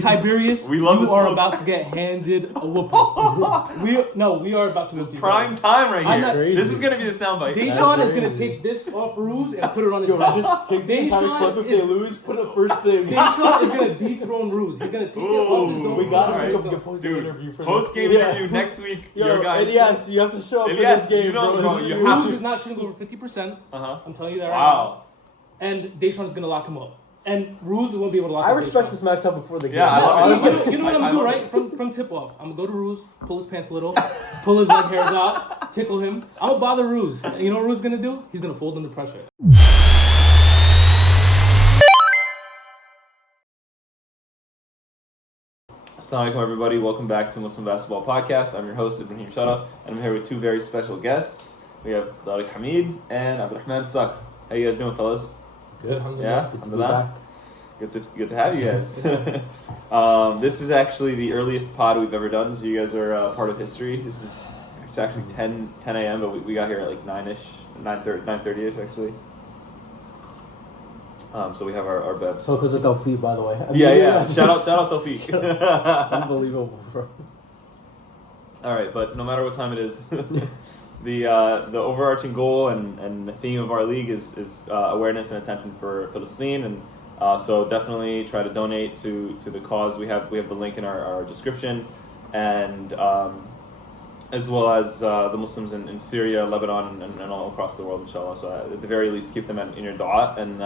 Tiberias, we love you this are one. about to get handed a whooping. we are about to This whoop is you. prime time right I'm here. not- This is gonna be the soundbite. Deshaun is gonna take this off Ruse and put it on his back. Just take the entire clip if they lose, put it first thing. Deshaun is gonna dethrone Ruse. He's gonna take it off his dome. We gotta Alright. take a post-game interview for Post-game this. interview next week. Yo, guys. Elias, you have to show up for Elias, this game, you know, bro, you have Ruse to. is not shooting over 50%. I'm telling you that right Wow. now. And Deshaun is gonna lock him up. And Ruse won't be able to lock I up respect Deshaun. this matchup before the game. Yeah, I love it. You know what I'm gonna do, right? From tip off, I'm gonna go to Ruse, pull his pants a little, pull his leg hairs out, tickle him. I'm gonna bother Ruse. You know what Ruse is gonna do? He's gonna fold under pressure. Assalamu alaikum, everybody. Welcome back to Muslim Basketball Podcast. I'm your host, Ibrahim Shara, and I'm here with two very special guests. We have Tarek Hamid and Abdulrahmen Sakar. How you guys doing, fellas? Good. Yeah? Good to be back. Good to have you guys. This is actually the earliest pod we've ever done, so you guys are part of history. It's actually 10 a.m., but we got here at like 9-ish, 9:30-ish actually. So we have our bebs. So because of Tawfiq, by the way. Yeah. Shout out Tawfiq. Unbelievable, bro. All right, but no matter what time it is, the overarching goal and the theme of our league is awareness and attention for Palestine, and so definitely try to donate to the cause. We have the link in our description, and as well as the Muslims in Syria, Lebanon, and all across the world, inshallah. So at the very least, keep them in your dua, and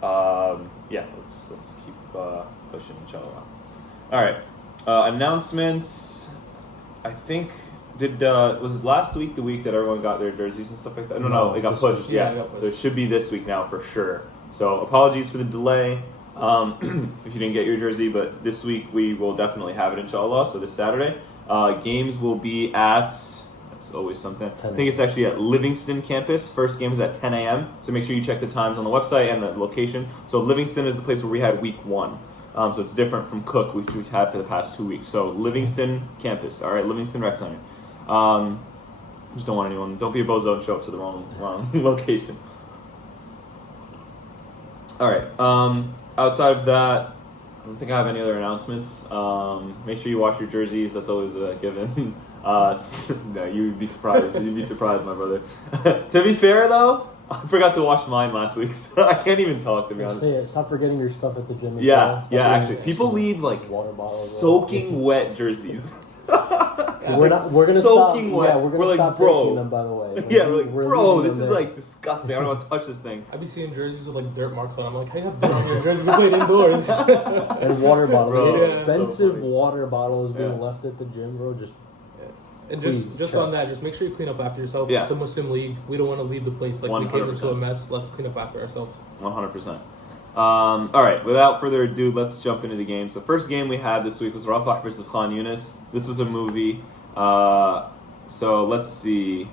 let's keep pushing, inshallah. All right, announcements. I think was last week the week that everyone got their jerseys and stuff like that? No, it got pushed. Yeah, Yeah, it got pushed. so it should be this week now for sure. So apologies for the delay if you didn't get your jersey, but this week we will definitely have it, inshallah. So this Saturday, games will be at. That's always something. I think it's actually at Livingston campus. First game is at 10 a.m. So make sure you check the times on the website and the location. So Livingston is the place where we had week 1. So it's different from Cook, which we've had for the past 2 weeks. So Livingston campus, all right, Livingston Rec Center. Just don't want anyone. Don't be a bozo and show up to the wrong location. All right. Outside of that, I don't think I have any other announcements. Make sure you wash your jerseys. That's always a given. No, you'd be surprised. You'd be surprised, my brother. To be fair, though, I forgot to wash mine last week, so I can't even talk, to be honest. Say it. Stop forgetting your stuff at the gym. Yeah, actually, people leave like water bottles, soaking wet jerseys. We're gonna soaking stop. wet. Yeah, we're gonna like, stop bro. taking them, by the way. Yeah, we're like, bro, leaving this them is there. like disgusting. I don't want to touch this thing. I be seeing jerseys with like dirt marks on. I'm like, hey, you have dirt on your jersey. We played indoors. And water bottles. Bro, The it's so expensive funny. water bottles being Yeah. left at the gym, bro. And Please, just on that, just make sure you clean up after yourself. Yeah. It's a Muslim league. We don't want to leave the place like we came into 100%. a mess. Let's clean up after ourselves. 100%. All right, without further ado, let's jump into the game. So first game we had this week was Rafah versus Yunis. This was a movie. So let's see.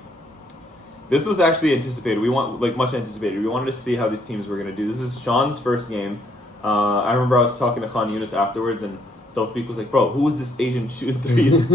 This was actually anticipated. Much anticipated. We wanted to see how these teams were going to do. This is Sean's first game. I remember I was talking to Yunis afterwards, and Tawfiq was like, bro, who is this Asian shooting threes?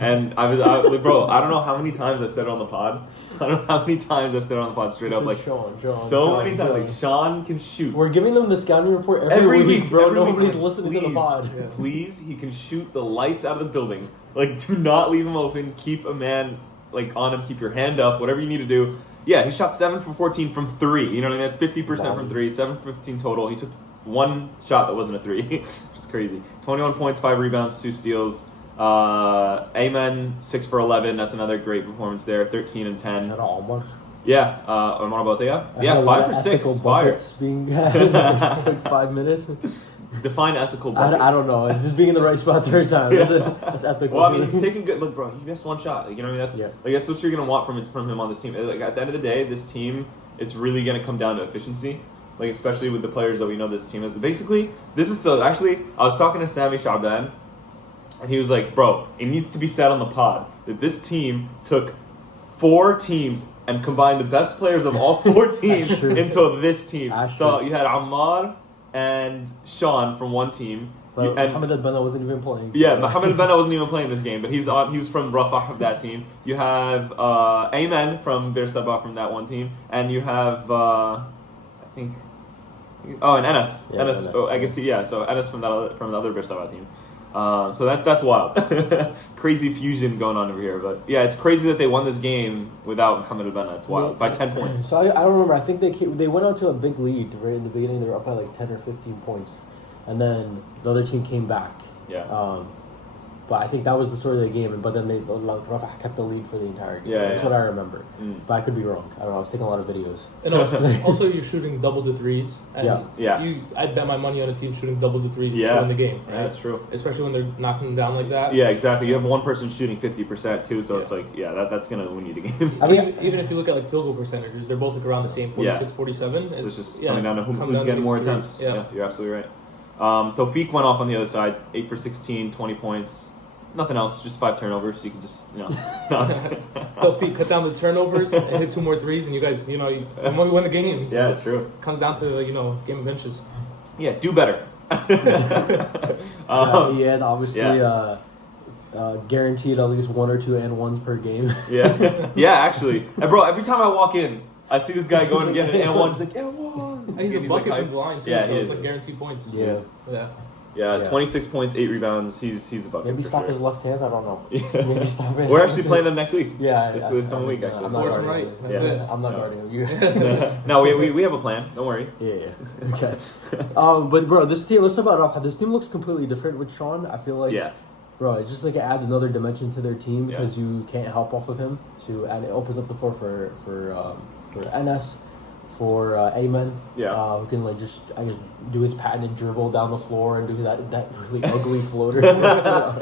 And I was like, bro, I don't know how many times I've said it on the pod. I don't know how many times I've said it on the pod straight up. Like, Sean, many times. Like, Sean can shoot. We're giving them the scouting report every week, bro. every week. Nobody's listening to the pod. Yeah. Please, he can shoot the lights out of the building. Like, do not leave him open. Keep a man, like, on him. Keep your hand up. Whatever you need to do. Yeah, he shot 7 for 14 from 3. You know what I mean? That's 50% from 3. 7 for 15 total. He took one shot that wasn't a 3. Which is crazy. 21 points, 5 rebounds, 2 steals. Amen, 6 for 11. That's another great performance there. 13 and 10. Shout out Omar. Yeah, Omar Batia. I Yeah, had 5 for ethical 6. Fire. buckets being just like 5 minutes. Define ethical buckets. I don't know. Just being in the right spot at the right time. That's ethical. Well, I mean, he's taking good. Look, bro, he missed one shot. Like, you know what I mean? Yeah. That's what you're gonna want from him on this team. Like, at the end of the day, this team, it's really gonna come down to efficiency. Like, especially with the players that we know this team is. Basically, this is so. Actually, I was talking to Sami Shaban, and he was like, "Bro, it needs to be said on the pod that this team took 4 teams and combined the best players of all 4 teams into this team." So you had Ammar and Sean from one team. But and Hamid al-Banna wasn't even playing. Yeah, Mohammed al-Banna wasn't even playing this game, but he was from Rafah of that team. You have Ayman from Bir Seb'a from that one team, and you have I think Oh, and Enes. Yeah, Enes. Enes, Oh, I guess So Enes from the other Bir Seb'a team. So that's wild. Crazy fusion going on over here. But yeah, it's crazy that they won this game without Hamid al-Banna. It's wild. By 10 points. So I don't remember. I think they went out to a big lead right in the beginning. They were up by like 10 or 15 points, and then the other team came back. Yeah. But I think that was the story of the game. But then Rafah kept the lead for the entire game. Yeah, That's what I remember. But I could be wrong. I don't know. I was taking a lot of videos. And also you're shooting double the threes. And Yeah. I'd bet my money on a team shooting double the threes to win the game. Right? Yeah, that's true. Especially when they're knocking them down like that. Yeah, exactly. You have one person shooting 50% too, so it's like, that's going to win you the game. I mean, even if you look at like field goal percentages, they're both like around the same 46, 47. So it's just coming down to who's getting more attempts. Yeah, you're absolutely right. Tawfiq went off on the other side, 8 for 16, 20 points. Nothing else, just 5 turnovers. So you can just, Tawfiq, cut down the turnovers and hit 2 more threes, and you guys, you win the game. So yeah, it's true. Comes down to game of inches. Yeah, do better. Obviously. Guaranteed at least 1 or 2 and ones per game. yeah, actually, and bro. Every time I walk in, I see this guy going and getting an and one. He's like, and one. And he's a bucket from the line too. Yeah, so he it's is. like guaranteed points. Yeah, 26 points, 8 rebounds. He's a bucket. Maybe for stop sure. his left hand. I don't know. Yeah. Maybe stop it. We're actually playing them next week. Yeah, this coming week actually. I'm not Force guarding right. you. That's it. I'm not guarding you. No, we have a plan. Don't worry. Yeah. Okay. But bro, this team. Let's talk about Rafah. This team looks completely different with Sean. I feel like. Yeah. Bro, it just like it adds another dimension to their team because you can't help off of him. And it opens up the floor for NS, for Ayman, who can like just do his patented dribble down the floor and do that really ugly floater.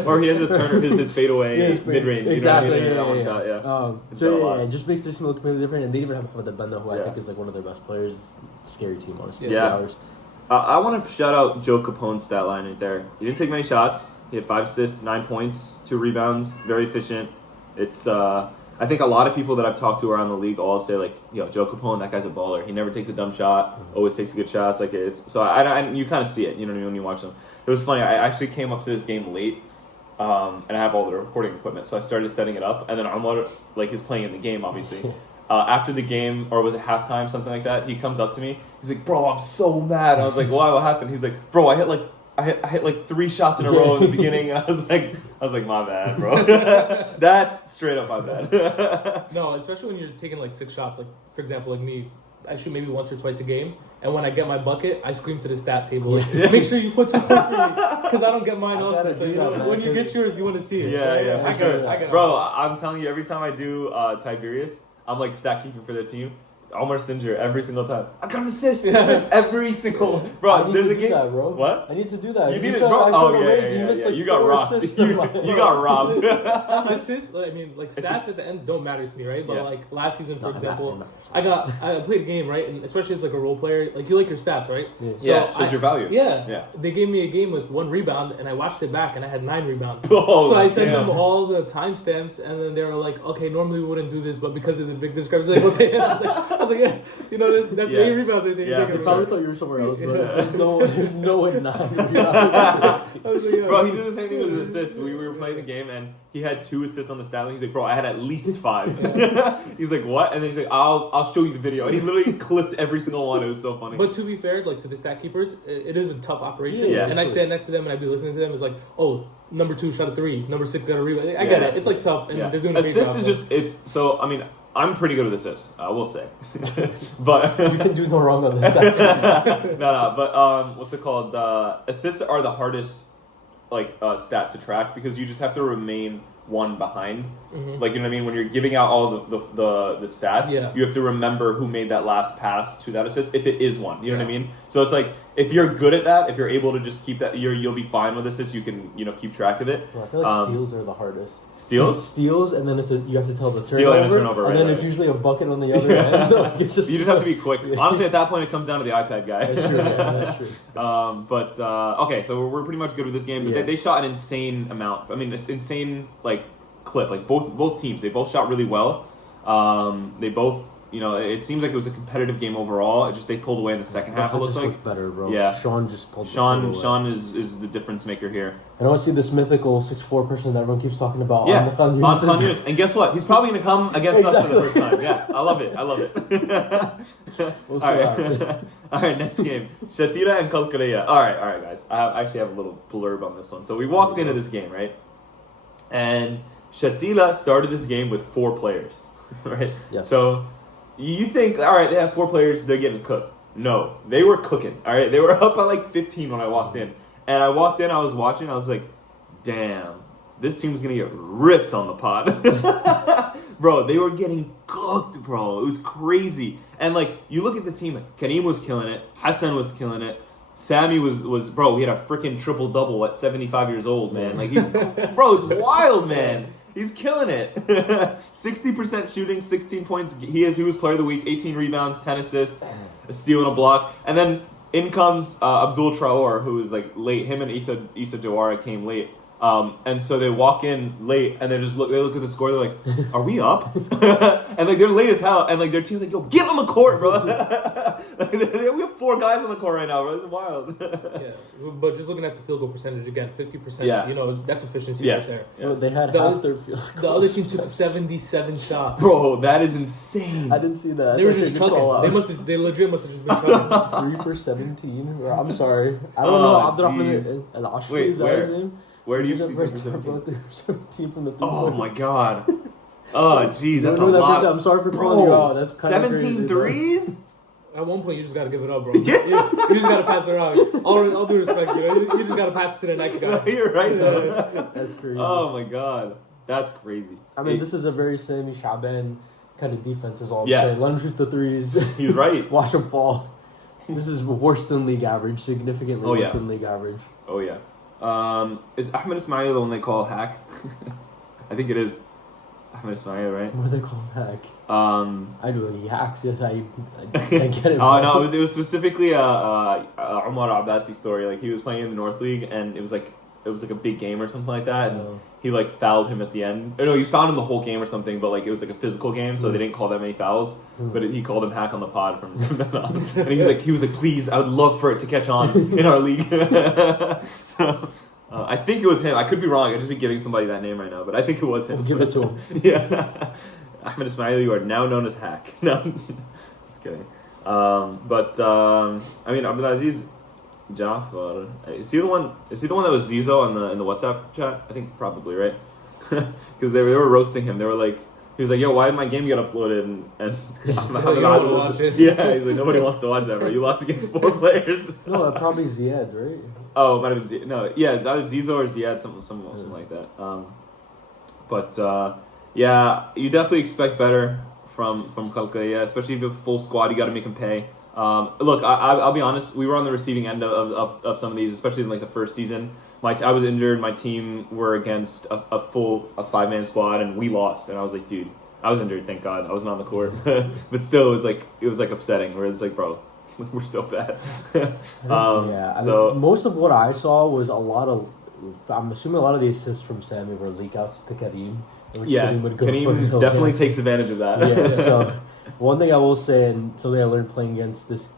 Or he has his fadeaway mid range. Exactly. You know what I mean? It just makes their team look completely different. And they even have Hamid al-Banna, who I think is like one of their best players. Scary team, honestly. Yeah. I want to shout out Joe Capone's stat line right there. He didn't take many shots. He had 5 assists, 9 points, 2 rebounds. Very efficient. It's I think a lot of people that I've talked to around the league all say like, Joe Capone, that guy's a baller. He never takes a dumb shot. Always takes good shots. Like you kind of see it. You know what I mean when you watch them. It was funny. I actually came up to this game late, and I have all the recording equipment, so I started setting it up. And then Amar is playing in the game, obviously. After the game, or was it halftime, something like that, he comes up to me. He's like, bro, I'm so mad. I was like, why? What happened? He's like, bro, I hit like 3 shots in a row in the beginning. And I was like, my bad, bro. That's straight up my bad. No, especially when you're taking like 6 shots. Like, for example, like me, I shoot maybe once or twice a game. And when I get my bucket, I scream to the stat table, like, make sure you put 2 points for me. Because I don't get mine up. So, when you get yours, you want to see it. Yeah. I get it. Bro, I'm telling you, every time I do Tiberias, I'm like stat keeping for the team. Omar Singer every single time. I got an assist every single one. Bro, there's a game. That, bro. What? I need to do that. You need it, bro. Oh, yeah. You got robbed. You got robbed. Assists, I mean, like stats at the end don't matter to me, right? But like last season, for example, I played a game, right? And especially as like a role player, like you like your stats, right? Yeah, shows your value. Yeah. They gave me a game with 1 rebound, and I watched it back, and I had 9 rebounds. So I sent them all the timestamps, and then they were like, "Okay, normally we wouldn't do this, but because of the big discrepancy, like, we'll take it." I was like, yeah, that's 8 rebounds right there. Yeah, I probably thought you were somewhere else, bro. There's no way 9 rebounds. Bro, he did the same thing with his assists. We were playing the game, and he had 2 assists on the stat line. He's like, bro, I had at least 5. He's like, what? And then he's like, I'll show you the video. And he literally clipped every single one. It was so funny. But to be fair, like to the stat keepers, it is a tough operation. Yeah. And I stand next to them and I be listening to them. It's like, oh, number 2 shot a 3, number 6 got a rebound. I get it. It's like tough, and they're doing a great job. Assists is just I mean, I'm pretty good with assists, I will say. But you can do no wrong on this stat. No, but what's it called? Assists are the hardest stat to track because you just have to remain 1 behind. Mm-hmm. Like, you know what I mean? When you're giving out all the stats, you have to remember who made that last pass to that assist if it is one. You know what I mean? So it's like if you're good at that, if you're able to just keep that, you'll be fine with assists. You can keep track of it. Well, I feel like steals are the hardest. Steals, and then you have to tell the turnover. Steal and a turnover, and then it's usually a bucket on the other end. So it's just you just have to be quick. Honestly, at that point, it comes down to the iPad guy. That's true. That's true. Okay, so we're pretty much good with this game. But they shot an insane amount. I mean, this insane clip. Like both teams, they both shot really well. They both it seems like it was a competitive game overall. They pulled away in the second half. It looks like better, bro. Yeah, Sean just pulled. Sean is the difference maker here. And I want to see this mythical 6'4" person that everyone keeps talking about. Yeah, on Yunis. And guess what? He's probably going to come against us for the first time. Yeah, I love it. We'll All right, next game. Shatila and Qalqilya. All right, guys. I actually have a little blurb on this one. So we walked into this game, right? And Shatila started this game with 4 players, right? Yeah. So you think, all right, they have 4 players, they're getting cooked. No, they were cooking, all right? They were up by like 15 when I walked in. And I walked in, I was watching, I was like, damn, this team's going to get ripped on the pod. Bro, they were getting cooked, bro. It was crazy. And like, you look at the team, Kareem was killing it, Hassan was killing it, Sammy was bro, he had a freaking triple-double at 75 years old, man. Like, bro, it's wild, man. He's killing it. 60% shooting, 16 points. He was player of the week, 18 rebounds, 10 assists, a steal and a block. And then in comes Abdulrahmen, who was like late. Him and Issa Jawara came late. And so they walk in late and they look at the score, they're like, are we up? And like they're late as hell, and like their team's like, yo, get on the court, bro. Like, we have 4 guys on the court right now, bro. This is wild. Yeah, but just looking at the field goal percentage again, 50%. Yeah. That's efficiency Yes. right there. Yes. They had half their field goals. The other team took 77 shots. Bro, that is insane. I didn't see that. They were just chucking. They legit must have just been chucking. 3 for 17. I'm sorry. I don't know. Abdulrahmen Al-Ashri, wait, is that his name? Where do you see 3 for 17? 17 from the 3. Oh my god. Oh jeez, that's a that lot. person. I'm sorry for calling you out. That's kind 17 of threes? At one point, you just gotta give it up, bro. You just gotta pass it around. All due respect, you just gotta pass it to the next guy. You're right, though. That's crazy. Oh my god. That's crazy. I mean, this is a very Sami Shaban kind of defense, is all I'm Yeah. saying. Let him shoot the threes. He's right. Watch him fall. This is worse than league average, significantly worse than league average. Oh, yeah. Is Ahmed Ismail the one they call Hack? I think it is Ahmed Ismail, right? What do they call him hack? I do. He hacks. Yes, I get it. Oh no, it was specifically a Omar Abbasi story. Like, he was playing in the North League, and it was like a big game or something like that, and he like fouled him at the end. Or no, he was fouled in the whole game or something, but like it was like a physical game, so they didn't call that many fouls. But he called him Hack on the pod from then on. And he was like, please, I would love for it to catch on in our league. So, I think it was him. I could be wrong. I'd just be giving somebody that name right now, but I think it was him. We'll give it to him. Yeah. Ahmed Ismail, you are now known as Hack. No, just kidding. I mean, Abdulaziz Jafar. Is he the one that was Zizo in the WhatsApp chat? I think probably, right? Because they were roasting him. They were like, he was like, yo, why did my game get uploaded? And yeah, he's like, nobody wants to watch that, bro. You lost against 4 players. No, probably Ziad, right? Oh, it might have been Ziad. No, yeah, it's either Zizo or Ziad, something like that. Yeah, you definitely expect better from Qalqilya, especially if you have a full squad. You got to make them pay. Look, I'll be honest. We were on the receiving end of some of these, especially in like the first season. I was injured. My team were against a full 5-man squad, and we lost. And I was like, dude, I was injured. Thank God, I wasn't on the court. But still, it was like upsetting. Where it's like, bro, we're so bad. So most of what I saw was a lot of. I'm assuming a lot of the assists from Sammy were leak outs to Kareem. Kareem definitely takes advantage of that. Yeah. So one thing I will say, and something I learned playing against this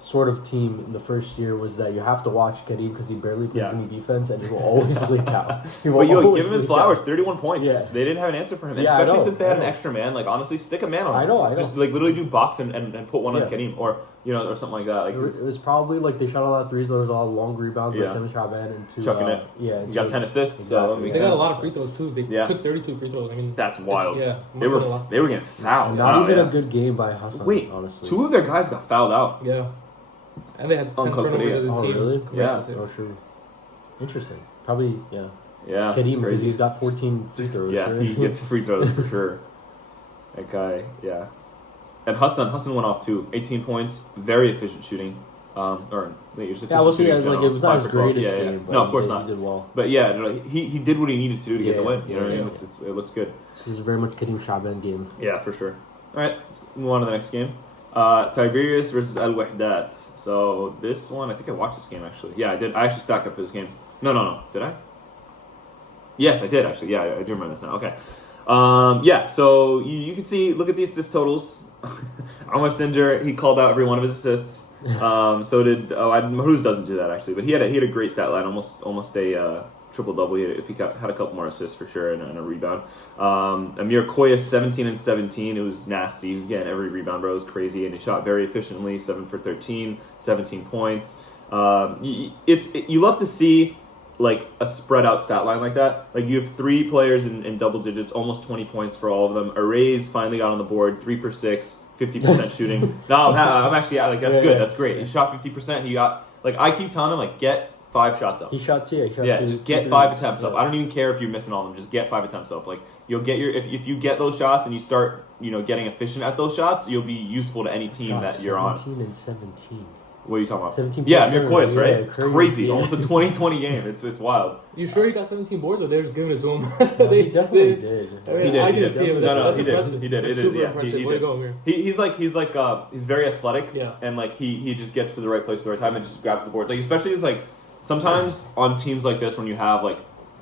sort of team in the first year, was that you have to watch Kareem because he barely plays any defense, and he will always leak out. But give him his flowers. 31 points. Yeah. They didn't have an answer for him, and especially since they had an extra man. Like, honestly, stick a man on him. I know. Just like literally do box and put one on Kareem, or or something like that. Like, it was probably like they shot a lot of threes. There was a lot of long rebounds by Sami Shaban and chucking it. Yeah, you got 10 assists. Exactly. So they got a lot of free throws too. They took 32 free throws. I mean, that's wild. They were getting fouled. Not even a good game by Hassan. Wait, honestly, 2 of their guys got fouled out. Yeah, and they had 10 turnovers as a team. Really? Yeah. Oh, true. Interesting. Probably, yeah. Yeah, Kareem, because he's got 14 free throws. Yeah, right? he gets free throws for sure. That guy, yeah. And Hassan went off too. 18 points, very efficient shooting. It was not his greatest game. No, of course not. He did well. But yeah, he did what he needed to do to get the win. You know what I mean? It looks good. This is very much Kareem Shaban game. Yeah, for sure. All right, let's move on to the next game. Tiberias versus Al-Wehdat. So this one, I think I watched this game actually. Yeah, I did. I actually stacked up for this game. No. Did I? Yes, I did actually. Yeah, I do remember this now. Okay. So you can see, look at the assist totals. Ahmad Sinjar, he called out every one of his assists. So did Mahruz doesn't do that actually, but he had a great stat line, almost a triple-double. If he had a couple more assists for sure and a rebound. Amir Koya 17 and 17. It was nasty. He was getting every rebound, bro. It was crazy, and he shot very efficiently. 7 for 13, 17 points. You love to see like a spread out stat line like that. Like you have 3 players in double digits, almost 20 points for all of them. Arrays finally got on the board, 3 for 6, 50% shooting. No, I'm actually like that's good. That's great. He shot 50%. He got like I keep telling him like get 5 shots up. He shot 2. Just get 5 attempts up. I don't even care if you're missing all of them. Just get 5 attempts up. Like you'll get if you get those shots and you start getting efficient at those shots, you'll be useful to any team that you're on. 17 and 17. What are you talking about? 17. Yeah, Amir Koyas, right? It's crazy. Yeah. Almost a 20-20 game. It's wild. You sure he got 17 boards, or they're just giving it to him? No, he definitely did. I didn't see him. He did. He did. It is. Yeah, impressive. Way to go, Amir. He's very athletic. Yeah. And like he just gets to the right place at the right time and just grabs the boards. Like especially it's like sometimes on teams like this when you have like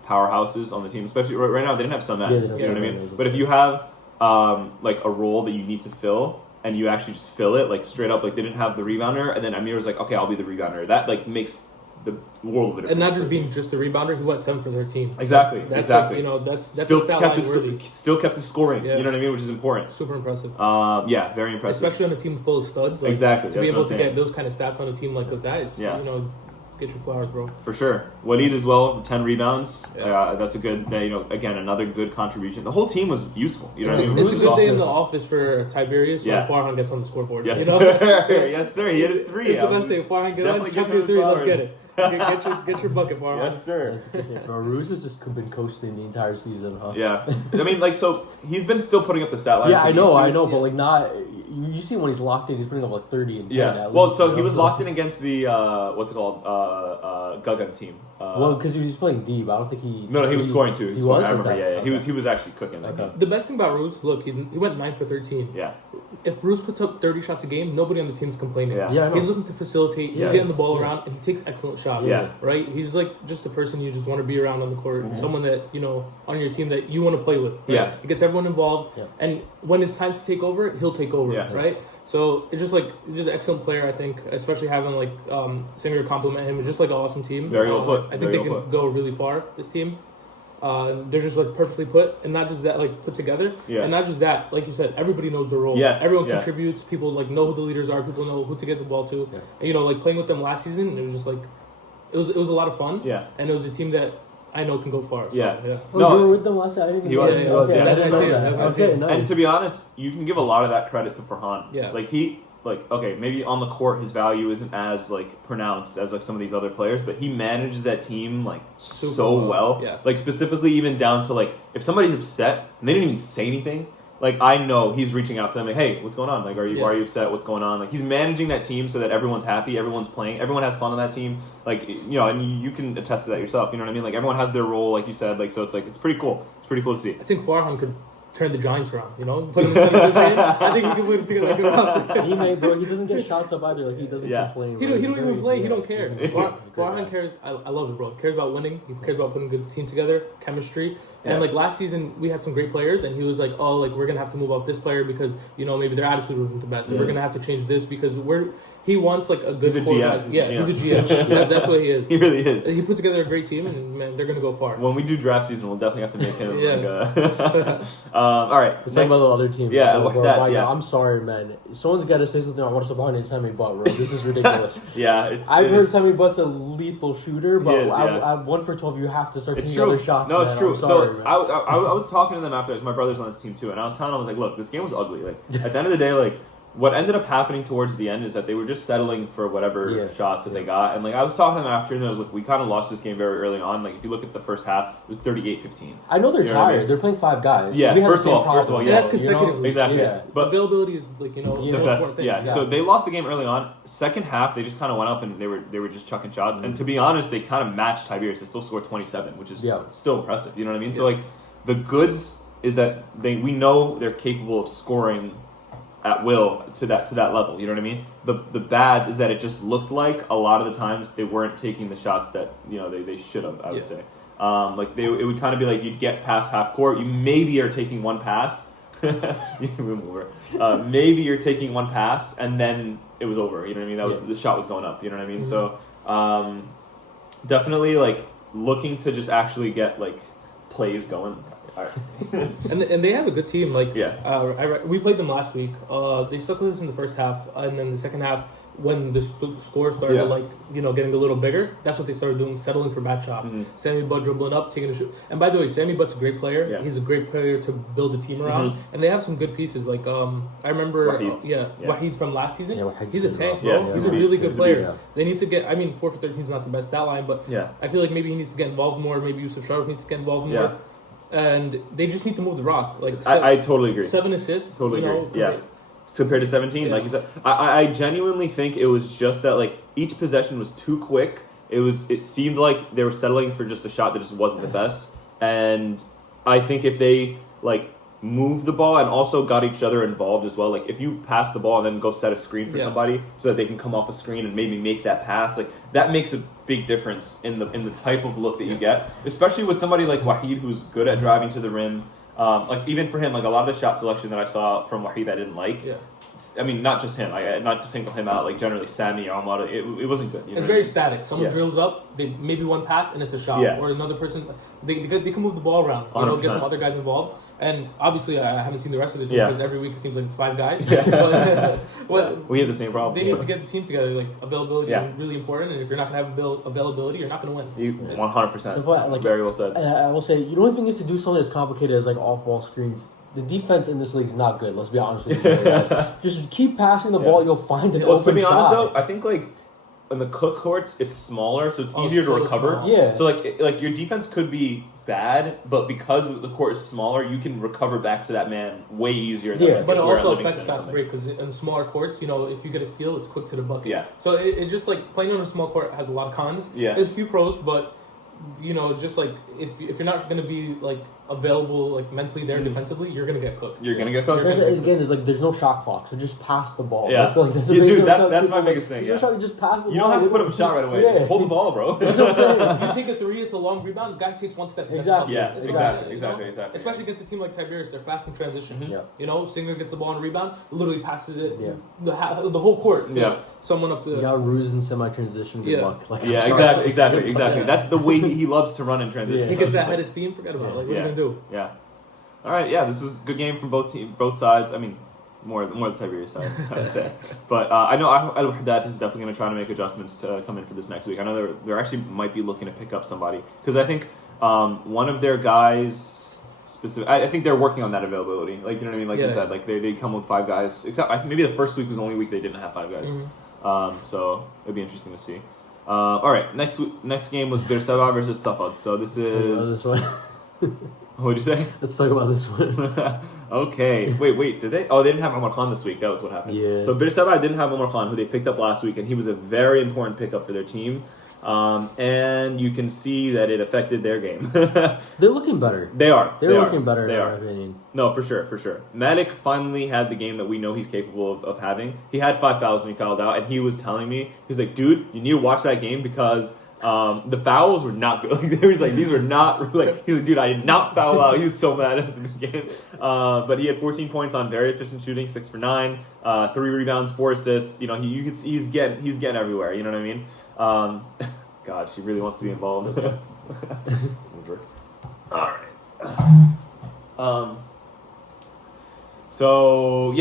powerhouses on the team, especially right now they didn't have some men. You know what I mean? But if you have like a role that you need to fill. And you actually just fill it like straight up, like they didn't have the rebounder, and then Amir was like, "Okay, I'll be the rebounder." That like makes the world of a difference. And not just being just the rebounder, he went 7 for 13. Exactly, that's exactly. Like, that's still kept his scoring. Yeah. You know what I mean, which is important. Super impressive. Very impressive, especially on a team full of studs. Like, exactly, to be able to get those kind of stats on a team like that. Yeah. Get your flowers, bro. For sure. Walid as well, 10 rebounds. Yeah. That's a good, again, another good contribution. The whole team was useful. It's a good day in the office for Tiberias when Farhan gets on the scoreboard. Yes, sir. Yes, sir. He hit his 3. It's the best day. Farhan, get on, chuck your 3, let's get it. Get your bucket, Farhan. Yes, sir. Ruse has just been coasting the entire season, huh? Yeah. I mean, so he's been still putting up the stat line. Yeah, I know, but like not... You see when he's locked in, he's putting up like 30 and 10 at least, so he was locked in against the, Gagan team. Because he was playing D, but I don't think he... No, he was scoring too. He was? I remember, Okay. He was actually cooking that game. The best thing about Ruse, look, he went 9 for 13. Yeah. If Ruse puts up 30 shots a game, nobody on the team's complaining. Yeah. He's looking to facilitate, he's getting the ball around, and he takes excellent shots. Yeah. Right? He's like just a person you just want to be around on the court, someone that, on your team that you want to play with. Right? Yeah. He gets everyone involved, and when it's time to take over, he'll take over, right? So it's just an excellent player, I think, especially having like Singer compliment him. It's just like an awesome team. Very well put. I think they can go really far, this team. They're just like perfectly put, and not just that, like put together, and not just that, like you said, everybody knows their role. Yes, everyone contributes. People like know who the leaders are. People know who to get the ball to. Yeah. And, like playing with them last season, it was just like it was a lot of fun. Yeah, and it was a team that I know can go far. So, yeah. Oh, no, you were with them last year? I didn't he was. Okay, nice. And to be honest, you can give a lot of that credit to Farhan. Yeah. Maybe on the court his value isn't as pronounced as some of these other players, but he manages that team so well. Yeah. Like specifically even down to if somebody's upset and they didn't even say anything, I know he's reaching out to them hey, what's going on? Why are you upset? What's going on? He's managing that team so that everyone's happy, everyone's playing, everyone has fun on that team. And you can attest to that yourself. You know what I mean? Everyone has their role, like you said. So it's pretty cool. It's pretty cool to see. I think Farhan could turn the Giants around, put him in the chain. I think he can put him together like a roster. Bro, he doesn't get shots up either. He doesn't complain. He don't even play. He don't care. Farhan cares. I love it, bro. He cares about winning. He cares about putting a good team together, chemistry. And last season, we had some great players, and he was we're gonna have to move off this player because maybe their attitude wasn't the best. We're gonna have to change this because he wants a good. He's a GM. He's a GM. That's what he is. He really is. He put together a great team, and man, they're gonna go far. When we do draft season, we'll definitely have to make him. All right. Let's talk about the other team. Yeah, I'm sorry, man. Someone's got to say something. I want to support Sammy Butt, bro. This is ridiculous. I've heard Sammy Butt's a lethal shooter, but is, at 1 for 12, you have to start taking true. other shots. No, man. it's true. I'm sorry, so I was talking to them after. My brother's on this team too, and I was telling them, I was look, this game was ugly. At the end of the day, what ended up happening towards the end is that they were just settling for whatever shots that they got. And I was talking to them after, and they're like, we kind of lost this game very early on. If you look at the first half, it was 38-15. I know they're tired. They're playing 5 guys. Yeah, first of all, yeah. That's consecutively. Exactly. Yeah. But availability is the best. Yeah. So they lost the game early on. Second half, they just kind of went up and they were just chucking shots. And to be honest, they kind of matched Tiberias. They still scored 27, which is still impressive. You know what I mean? Yeah. So the goods is that we know they're capable of scoring at will to that level. You know what I mean? The bads is that it just looked like a lot of the times they weren't taking the shots that they should have. I would say. It would kind of be like you'd get past half court, you maybe are taking one pass, maybe you're taking one pass, and then it was over. You know what I mean? That was the shot was going up. You know what I mean? So definitely like looking to just actually get like plays going. All right. and they have a good team. Like we played them last week. They stuck with us in the first half, and then the second half, when the score started getting a little bigger, that's what they started doing, settling for bad shots. Sammy Butt dribbling up, taking a shoot. And by the way, Sammy Butt's a great player. Yeah. He's a great player to build a team around. And they have some good pieces. Like I remember Wahid from last season. Yeah, he's a tank, bro. He's a really good player. Yeah. They need to get 4 for 13 is not the best stat line, but I feel like maybe he needs to get involved more. Maybe Yusuf Sharaf needs to get involved more. And they just need to move the rock. Like I totally agree. 7 assists. Totally agree. Yeah. Compared to 17, like you said, I genuinely think it was just that like each possession was too quick. It seemed like they were settling for just a shot that just wasn't the best. And I think if they like moved the ball and also got each other involved as well, like if you pass the ball and then go set a screen for somebody so that they can come off a screen and maybe make that pass, like that makes a big difference in the type of look that you get, especially with somebody like Wahid who's good at driving to the rim. Like even for him, like a lot of the shot selection that I saw from Wahid I didn't like. Yeah. I mean, not just him. Not to single him out. Like generally, Sammy or Ahmad, it wasn't good. It's very static. Someone drills up, they maybe one pass and it's a shot. Yeah. Or another person, they can move the ball around. Get some other guys involved. And obviously, I haven't seen the rest of the team because every week it seems like it's 5 guys. Yeah. But we have the same problem. They need to get the team together. Like availability is really important, and if you're not going to have availability, you're not going to win. 100%. Very well said. I will say, you don't think is to do something as complicated as like off-ball screens. The defense in this league is not good. Let's be honest with you guys. Just keep passing the ball. You'll find an open shot. To be honest, though, I think like in the cook courts, it's smaller, so it's easier to recover. Small. Yeah. So like your defense could be bad, but because the court is smaller, you can recover back to that man way easier. Than but it also affects fast break because in smaller courts, if you get a steal, it's quick to the bucket. Yeah. So it just like playing on a small court has a lot of cons. Yeah. There's a few pros, but just like if you're not going to be like available like mentally there defensively, you're going to get cooked. You're going to get cooked. There's no shot clock, so just pass the ball. Yeah, that's my biggest thing. Just pass the ball. You don't have to put up a shot right away. Yeah. Just hold the ball, bro. That's what I'm saying. You take a 3, it's a long rebound. The guy takes 1 step. Exactly. Yeah. Exactly. Especially against a team like Tiberias, they're fast in transition. Yeah. Singer gets the ball on rebound, literally passes it. Yeah. The whole court. Someone up the. You got Ruse in semi-transition. Good luck. Exactly. That's the way he loves to run in transition. He gets that head of steam. Forget about it. Like what are you gonna do? Yeah. All right, this was a good game from both sides. I mean, more the Tiberias side, I'd say. But I know Al-Wehdat is definitely going to try to make adjustments to come in for this next week. I know they're actually might be looking to pick up somebody because I think one of their guys specific. I think they're working on that availability. Like you know what I mean? Like you said, like they come with 5 guys. Except maybe the first week was the only week they didn't have 5 guys. So it'd be interesting to see. All right, next game was Bir Seb'a versus Safad. So this is. What did you say? Let's talk about this one. Okay. Wait. Did they? Oh, they didn't have Omar Khan this week. That was what happened. Yeah. So Bir Seb'a didn't have Omar Khan, who they picked up last week, and he was a very important pickup for their team. And you can see that it affected their game. They're looking better. They're looking better, in my opinion. No, for sure. Malik finally had the game that we know he's capable of having. He had 5 fouls when he fouled out, and he was telling me, he was like, dude, you need to watch that game because the fouls were not good. He was like, these were not like. He's like, dude, I did not foul out. He was so mad after the game. But he had 14 points on very efficient shooting, 6 for 9, 3 rebounds, 4 assists. You could see he's getting everywhere. You know what I mean? God, she really wants to be involved. All right. So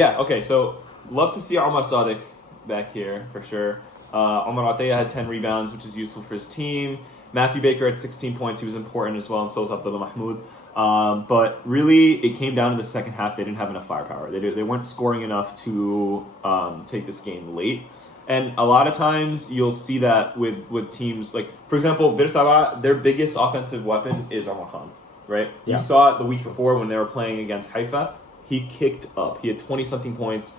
love to see Omar Sadiq back here for sure. Omar Atiyah had 10 rebounds, which is useful for his team. Matthew Baker had 16 points. He was important as well, and so was Abdulrahmen. But really, it came down to the second half. They didn't have enough firepower. They weren't scoring enough to take this game late. And a lot of times, you'll see that with teams. Like, for example, Bir Seb'a, their biggest offensive weapon is Omar Khan, right? Yeah. You saw it the week before when they were playing against Haifa. He kicked up. He had 20-something points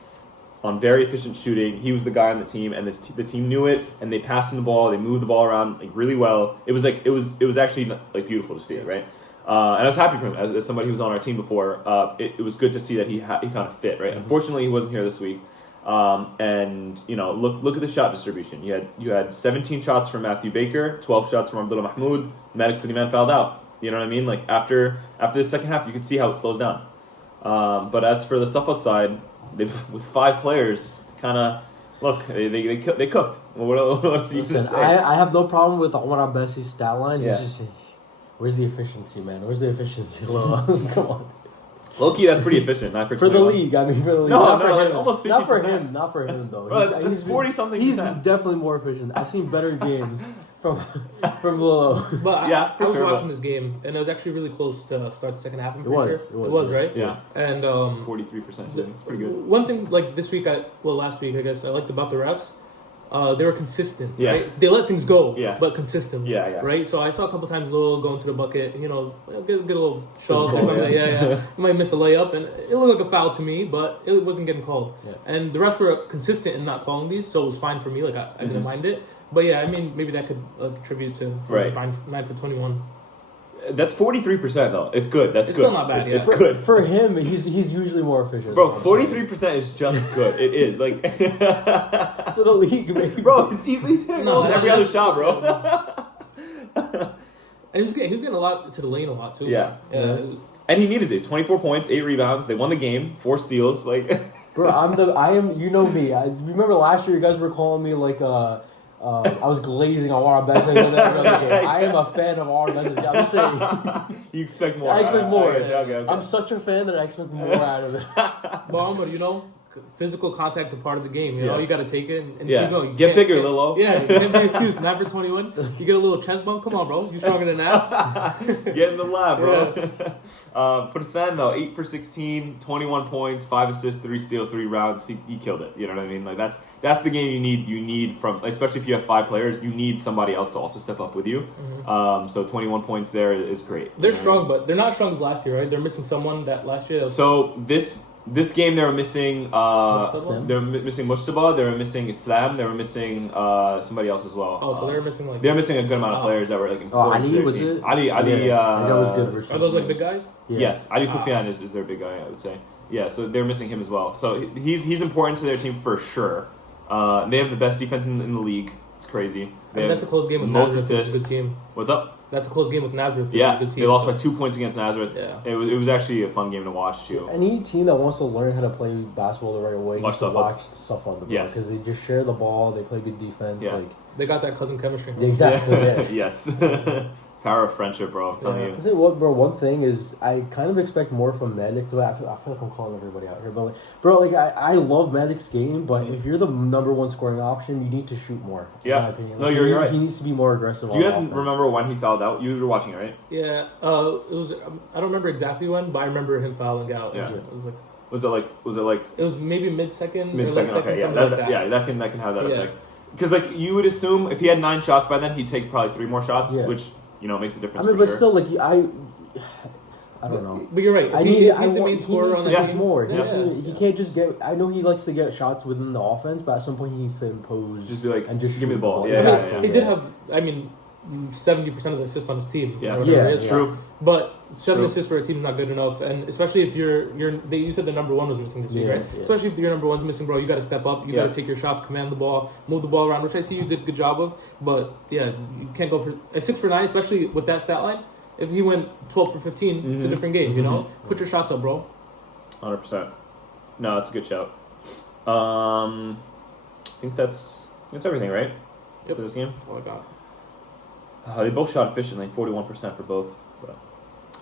on very efficient shooting. He was the guy on the team, and the team knew it, and they passed him the ball. They moved the ball around really well. It was actually beautiful to see it, right? And I was happy for him as somebody who was on our team before. It was good to see that he found a fit, right? Unfortunately, he wasn't here this week. And look at the shot distribution. You had 17 shots from Matthew Baker, 12 shots from Abdulrahmen. Malik Suleiman fouled out. You know what I mean? Like after the second half, you can see how it slows down. But as for the Safad side, with 5 players, kind of look they cooked. What else you just say? I have no problem with Omar Abbasi's stat line. Yeah. He's just, where's the efficiency, man? Where's the efficiency? Come on. Low-key, that's pretty efficient. Not for the league. I mean, for the league. No, that's almost 50%. Not for him though. Bro, it's 40-something%. He's definitely more efficient. I've seen better games from Lilo. But I was watching this game, and it was actually really close to start the second half. I'm pretty sure. It was right. Yeah. And 43%. It's pretty good. One thing, like this week, last week, I guess I liked about the refs. They were consistent. Yeah. Right? They let things go. Yeah. But consistently. Yeah. Right. So I saw a couple times Lil go into the bucket. Get a little shove or something. Yeah. He might miss a layup, and it looked like a foul to me, but it wasn't getting called. Yeah. And the refs were consistent in not calling these, so it was fine for me. Like I didn't mind it. But yeah, I mean, maybe that could contribute to 9 for 21. That's 43% though. It's good. That's it's good. Still not bad. It's good for him. He's usually more efficient. Bro, 43% is just good. It is like for the league, maybe. Bro, he's hitting almost every other shot, bro. And he was getting a lot to the lane a lot too. Yeah. And he needed it. 24 points, 8 rebounds. They won the game, 4 steals. Like, bro, I am. You know me. I remember last year you guys were calling me like I was glazing on Omar Abbasi. I am a fan of Omar Abbasi. I'm just saying. You expect more. I expect more. Okay. I'm such a fan that I expect more out of it. But Omar, physical contact's a part of the game. You know, you got to take it and keep going. Get bigger, Lilo. Yeah, you can't be an excuse. 9 for 21. You get a little chest bump. Come on, bro. You stronger than that. Get in the lab, bro. For the Sen, though, 8 for 16, 21 points, 5 assists, 3 steals, 3 rounds. He killed it. You know what I mean? Like that's the game you need. You need from, especially if you have 5 players, you need somebody else to also step up with you. Mm-hmm. So 21 points there is great. They're strong, but they're not strong as last year, right? They're missing someone that last year. So this game they were missing Mujtaba, they were missing Islam, they were missing somebody else as well. Oh, so they were missing they were missing a good amount of players that were like important to their team. It? Ali that was good versus are those like big guys? Yeah. Yes, Ali Sufyan is their big guy, I would say. Yeah, so they're missing him as well. So he's important to their team for sure. They have the best defense in the league. It's crazy. That's a close game with most Nazareth. assists. Good team. What's up? That's a close game with Nazareth. Yeah, good team, they lost by 2 points against Nazareth. Yeah. It was actually a fun game to watch too. Any team that wants to learn how to play basketball the right way watch stuff on the ball because they just share the ball, they play good defense. Yeah. They got that cousin chemistry. Exactly. Yeah. Yes. Power of friendship, bro. I'm telling you. I say what, bro. One thing is, I kind of expect more from Malik. I feel like I'm calling everybody out here, but like, bro, like I love Malik's game, but if you're the number 1 scoring option, you need to shoot more. In my opinion. No, you're right. He needs to be more aggressive. Do you guys remember when he fouled out? You were watching, right? Yeah. It was. I don't remember exactly when, but I remember him fouling out. Yeah. It was like. Was it like? It was maybe mid-second. Mid-second. Okay. Yeah. That can have that effect. Because like you would assume if he had 9 shots by then, he'd take probably 3 more shots, which. Makes a difference. I mean, but still, like I don't know. But you're right. He's the main scorer on the team. More. He can't just get. I know he likes to get shots within the offense, but at some point he needs to impose. Just be like, and just give me the ball. Yeah. He did have. I mean, 70% of the assists on his team. Yeah, it's true. But 7 assists for a team is not good enough, and especially if you said the number 1 was missing this week, right? Yeah. Especially if your number 1's missing, bro, you got to step up. You got to take your shots, command the ball, move the ball around, which I see you did a good job of. But yeah, you can't go for a 6 for 9, especially with that stat line. If he went 12 for 15, it's a different game. Put your shots up, bro. 100%. No, that's a good shout. I think that's everything, right? Yep. For this game. Oh my god. They both shot efficiently, 41% for both. But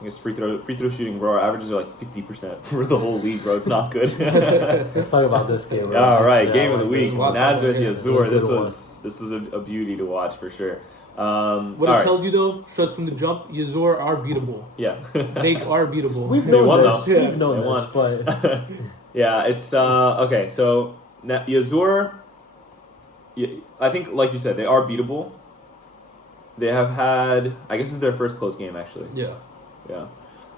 I guess free throw shooting, bro. Our averages are like 50% for the whole league, bro. It's not good. Let's talk about this game. Bro. All right, game of the week. Nazareth Yazur. This was a beauty to watch for sure. What it tells you though, just from the jump, Yazur are beatable. Yeah, they are beatable. They won though. We've known this, but yeah, it's okay. So Yazur, I think, like you said, they are beatable. They have had, I guess, this is their first close game actually. Yeah.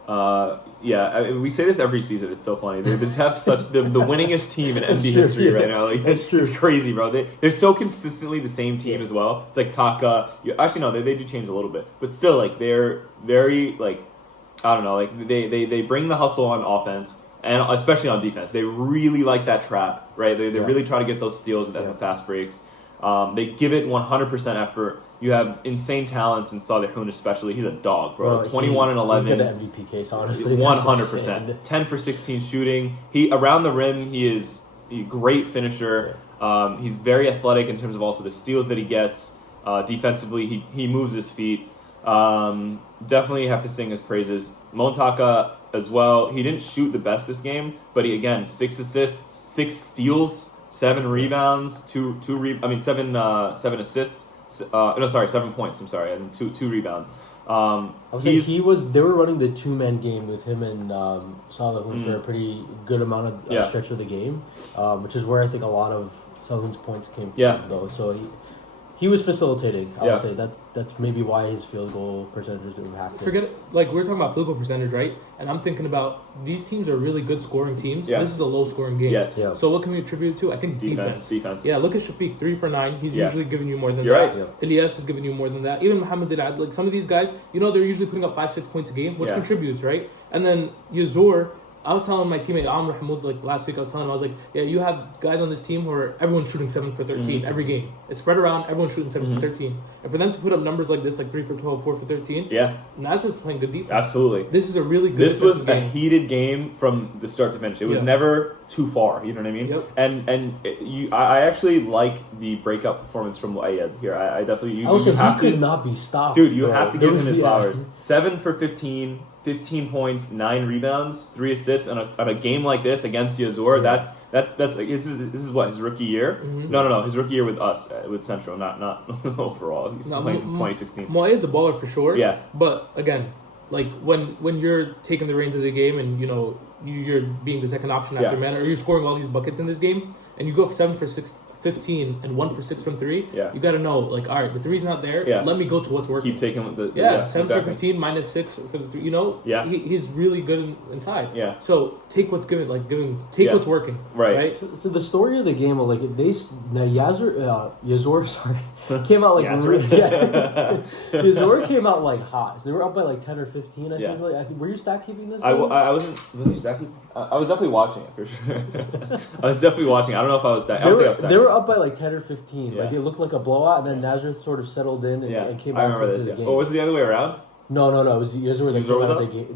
I mean, we say this every season. It's so funny. They just have such the winningest team in MD history right now. Like it's crazy, bro. They're so consistently the same team as well. It's like Taka. Actually, no, they do change a little bit, but still, like they're very like I don't know, like they bring the hustle on offense and especially on defense. They really like that trap, right? They really try to get those steals and the fast breaks. They give it 100% effort. You have insane talents in Salihun especially. He's a dog, bro. 21 and 11. He's got an MVP case, honestly. 100%. 10 for 16 shooting. He around the rim. He is a great finisher. He's very athletic in terms of also the steals that he gets. Defensively, he moves his feet. Definitely have to sing his praises. Montaka as well. He didn't shoot the best this game, but he again 6 assists, 6 steals, 7 rebounds, 7 assists. 7 points. I'm sorry, and 2 rebounds. I would say they were running the 2-man game with him and Salihun for a pretty good amount of stretch of the game, which is where I think a lot of Salihun's points came from, though. So he was facilitating. I would say that's maybe why his field goal percentages were happy. Forget it. Like we're talking about field goal percentage, right? And I'm thinking about these teams are really good scoring teams. Yeah. This is a low scoring game. Yes. Yeah. So what can we attribute it to? I think defense. Yeah. Look at Shafiq, 3 for 9. He's usually giving you more than that. Right. Yeah. Ilyas is giving you more than that. Even Hamid did add. Like some of these guys, they're usually putting up 5-6 points a game, which contributes, right? And then Yazur. I was telling my teammate Amr Hamoud last week. I was telling him, I was like, yeah, you have guys on this team where everyone's shooting 7 for 13 every game. It's spread around. Everyone's shooting 7 for 13. And for them to put up numbers like this, like 3 for 12, 4 for 13, Nazareth's playing good defense. Absolutely. This is a really good. This was game. A heated game from the start to finish. It was never too far. You know what I mean? Yep. I actually like the breakout performance from Ayed here. I definitely. He could not be stopped, dude. You have to give him his flowers. 7 for 15. 15 points, 9 rebounds, 3 assists on a game like this against Yazur. That's like this is what his rookie year. Mm-hmm. No, his rookie year with us with Central, not overall. He's playing since 2016. Moayed's a baller for sure. Yeah, but again, like when you're taking the reins of the game and you're being the second option after man, or you're scoring all these buckets in this game, and you go for 7 for 15 and 1 for 6 from 3. Yeah, you got to know, like, all right, the 3's not there. Yeah, let me go to what's working. Keep taking the 7 for 15 minus 6 for the 3. He's really good inside. Yeah, so take what's given, take what's working. Right. So the story of the game, like Yazur, sorry, came out like Yazur came out like hot. So they were up by like 10 or 15. I think. Were you stat keeping this? I wasn't. Was he stat keeping? I was definitely watching it for sure. I was definitely watching. I don't know if I was stat. They were up by like 10 or 15. Yeah. Like it looked like a blowout, and then Nazareth sort of settled in and came back into the game. Oh, was it the other way around? No. It was Yazur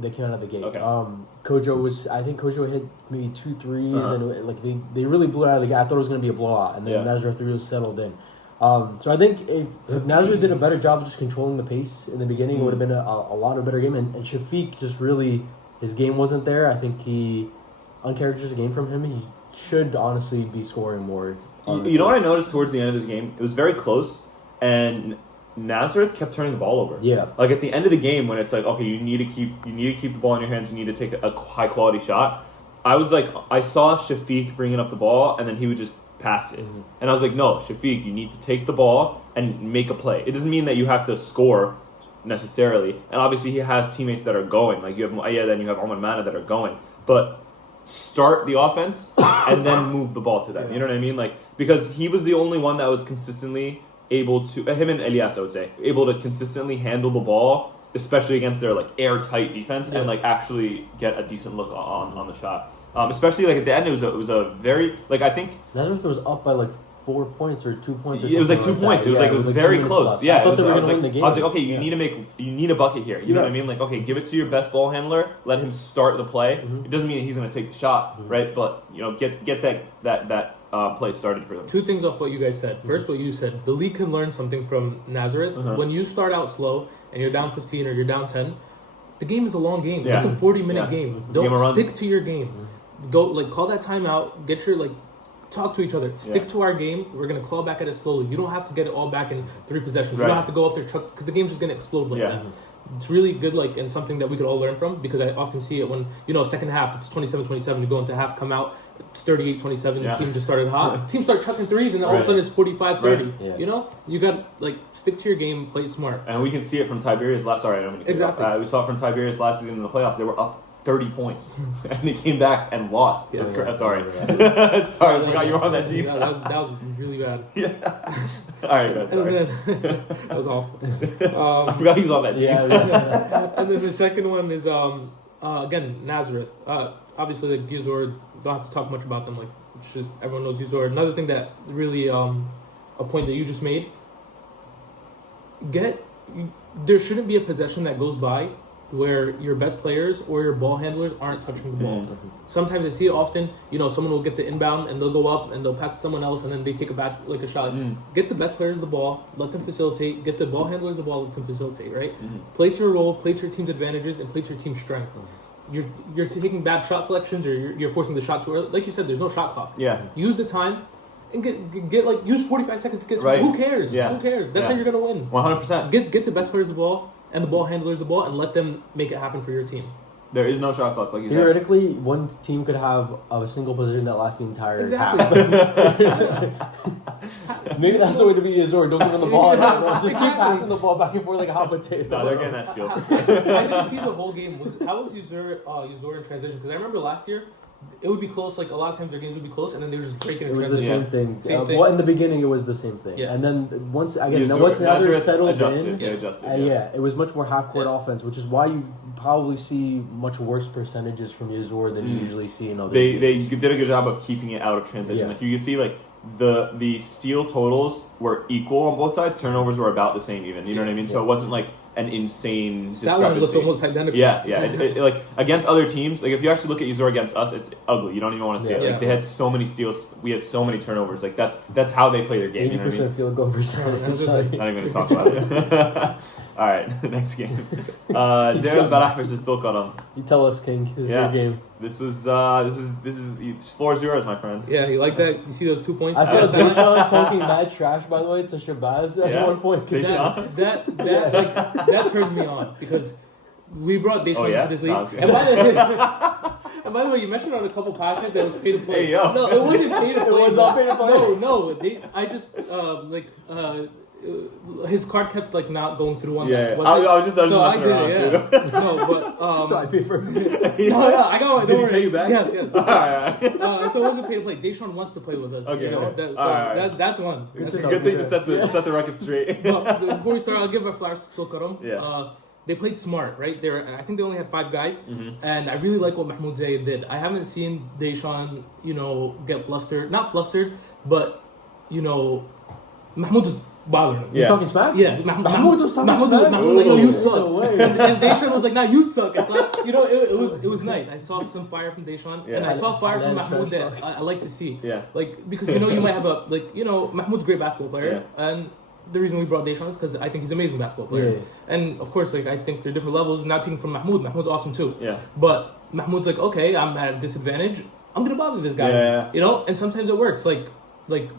that came out of the gate. Okay. Kojo hit maybe 2 threes, and like they really blew it out of the game. I thought it was going to be a blowout, and then Nazareth really settled in. So I think if Nazareth did a better job of just controlling the pace in the beginning, it would have been a lot of better game. And Shafiq just really, his game wasn't there. I think uncharacteristic game from him. He should honestly be scoring more. You know what I noticed towards the end of this game? It was very close, and Nazareth kept turning the ball over. Yeah. Like at the end of the game, when it's like, okay, you need to keep the ball in your hands. You need to take a high quality shot. I saw Shafiq bringing up the ball, and then he would just pass it. Mm-hmm. And I was like, no, Shafiq, you need to take the ball and make a play. It doesn't mean that you have to score necessarily. And obviously he has teammates that are going. Like you have Ayed and you have Mana that are going. But start the offense and then move the ball to them. You know what I mean? Like, because he was the only one that was consistently able to, him and Ilyas, I would say, able to consistently handle the ball, especially against their like airtight defense and like actually get a decent look on the shot. Especially like at the end, it was a very like I think Nazareth was up by like 4 points or 2 points. It was like 2 points. It was very close. Yeah, I was like, okay, you need a bucket here. You know what I mean? Like, okay, give it to your best ball handler. Let him start the play. Mm-hmm. It doesn't mean he's going to take the shot, right? But get that play started for them. 2 things off what you guys said. First, what you said, the league can learn something from Nazareth. When you start out slow and you're down 15 or you're down 10, the game is a long game. Yeah. It's a 40-minute game. Don't stick to your game. Go call that timeout. Get your talk to each other. Stick to our game. We're gonna claw back at it slowly. You don't have to get it all back in 3 possessions. Right. You don't have to go up there because the game's just gonna explode like that. It's really good, and something that we could all learn from, because I often see it when second half it's 27-27. You go into half, come out, it's 38-27. The team just started hot. Team start chucking threes, and then all of a sudden it's 45-30. Right. Yeah. You got stick to your game, play it smart. And we can see it from Tiberias last. Sorry, I don't mean to. Exactly. We saw it from Tiberias last season in the playoffs. They were up 30 points, and they came back and lost. Yeah, Sorry, sorry, I forgot you were on that team. That was really bad. Yeah. All right, man, sorry. That was awful. I forgot he was on that team. And then the second one is again Nazareth. Obviously, like Yazur, don't have to talk much about them. Like it's just everyone knows Yazur. Another thing that really a point that you just made. There shouldn't be a possession that goes by where your best players or your ball handlers aren't touching the ball. Mm-hmm. Sometimes I see it often, someone will get the inbound and they'll go up and they'll pass to someone else and then they take it back like a shot. Get the best players the ball, let them facilitate. Get the ball handlers the ball, let them facilitate, right? Play to your role, play to your team's advantages, and play to your team's strengths. You're taking bad shot selections or you're forcing the shot too early. Like you said, there's no shot clock. Yeah. Use the time and get like use 45 seconds to get right. Who cares? Yeah. Who cares? That's how you're gonna win. 100%. Get the best players the ball and the ball handlers the ball and let them make it happen for your team. There is no shot clock, like you Theoretically, one team could have a single position that lasts the entire Exactly. half. Maybe that's the way to be Yazur. Don't give them the ball. Just keep passing the ball back and forth like a hot potato. No, they're getting that steal. I didn't see the whole game. How was Yazur in transition? Because I remember last year, it would be close. Like a lot of times their games would be close, and then they were just breaking. It was the same thing. Same thing. Well, in the beginning, it was the same thing. Yeah. And then once Nazareth settled adjusted. in, it was much more half-court offense, which is why you probably see much worse percentages from Yazur than you usually see in other games. They did a good job of keeping it out of transition. Yeah. Like you can see, like the steal totals were equal on both sides. Turnovers were about the same, even. You know what I mean? So it wasn't like an insane discrepancy. That one looks almost identical. Yeah. Like against other teams, like if you actually look at Yazur against us, it's ugly. You don't even want to see it. Like they had so many steals, we had so many turnovers. Like that's how they play their game. 80% you know what I mean? field goal percentage. Not even gonna talk about it. All right, next game. Al-Balah versus Tulkarem. You tell us, King. This is your game. This is floor is yours, my friend. Yeah, you like that? You see those 2 points? I saw Deir talking mad trash, by the way, to Shabazz at one point. That turned me on because we brought Deir into this league. And by the way, you mentioned on a couple podcasts that it was pay to play. Hey, yo. No, it wasn't pay to play. It was not pay to play. No. I just his card kept like not going through on that. I was just messing around too. No, but so I paid for it. I got it. Did he pay you back? Yes. All right. So it wasn't pay to play. Deir wants to play with us. Okay. That's one. It's a good thing to set the record straight. But before we start, I'll give our flowers to Tulkarem. Yeah. They played smart, right? I think they only had 5 guys, and I really like what Mahmoud Zaid did. I haven't seen Deir, get flustered. Not flustered, but Mahmoud was bothering him. He's talking smack? Yeah, Mahmoud was talking smack? Mahmoud was like, you suck. No way. And Deir was like, nah, you suck. It's like, it was nice. I saw some fire from Deir, and I saw fire from Mahmoud that I like to see. Yeah. Like, because you might have Mahmoud's a great basketball player, and the reason we brought Deir is because I think he's an amazing basketball player. Yeah. And of course, I think they're different levels. Not taking from Mahmoud. Mahmoud's awesome too. Yeah. But Mahmoud's like, okay, I'm at a disadvantage. I'm gonna bother this guy. Yeah. And sometimes it works. Like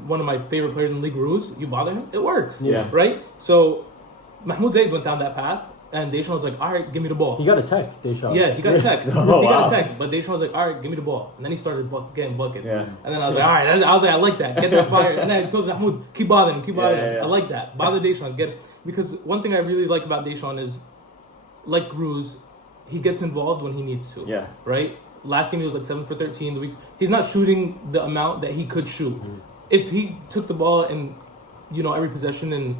one of my favorite players in the league, Ruse, you bother him, it works. Yeah. Right? So Mahmoud Zaid went down that path, and Deir was like, all right, give me the ball. He got a tech, Deir. Yeah, he got a tech. Oh, he got a tech, but Deir was like, all right, give me the ball. And then he started getting buckets. Yeah. And then I was like, all right, I like that. Get that fire. And then I told Mahmoud, keep bothering him. I like that. Bother Deir. Because one thing I really like about Deir is, like Ruse, he gets involved when he needs to. Yeah. Right? Last game he was like 7 for 13. He's not shooting the amount that he could shoot. Mm-hmm. If he took the ball in, every possession and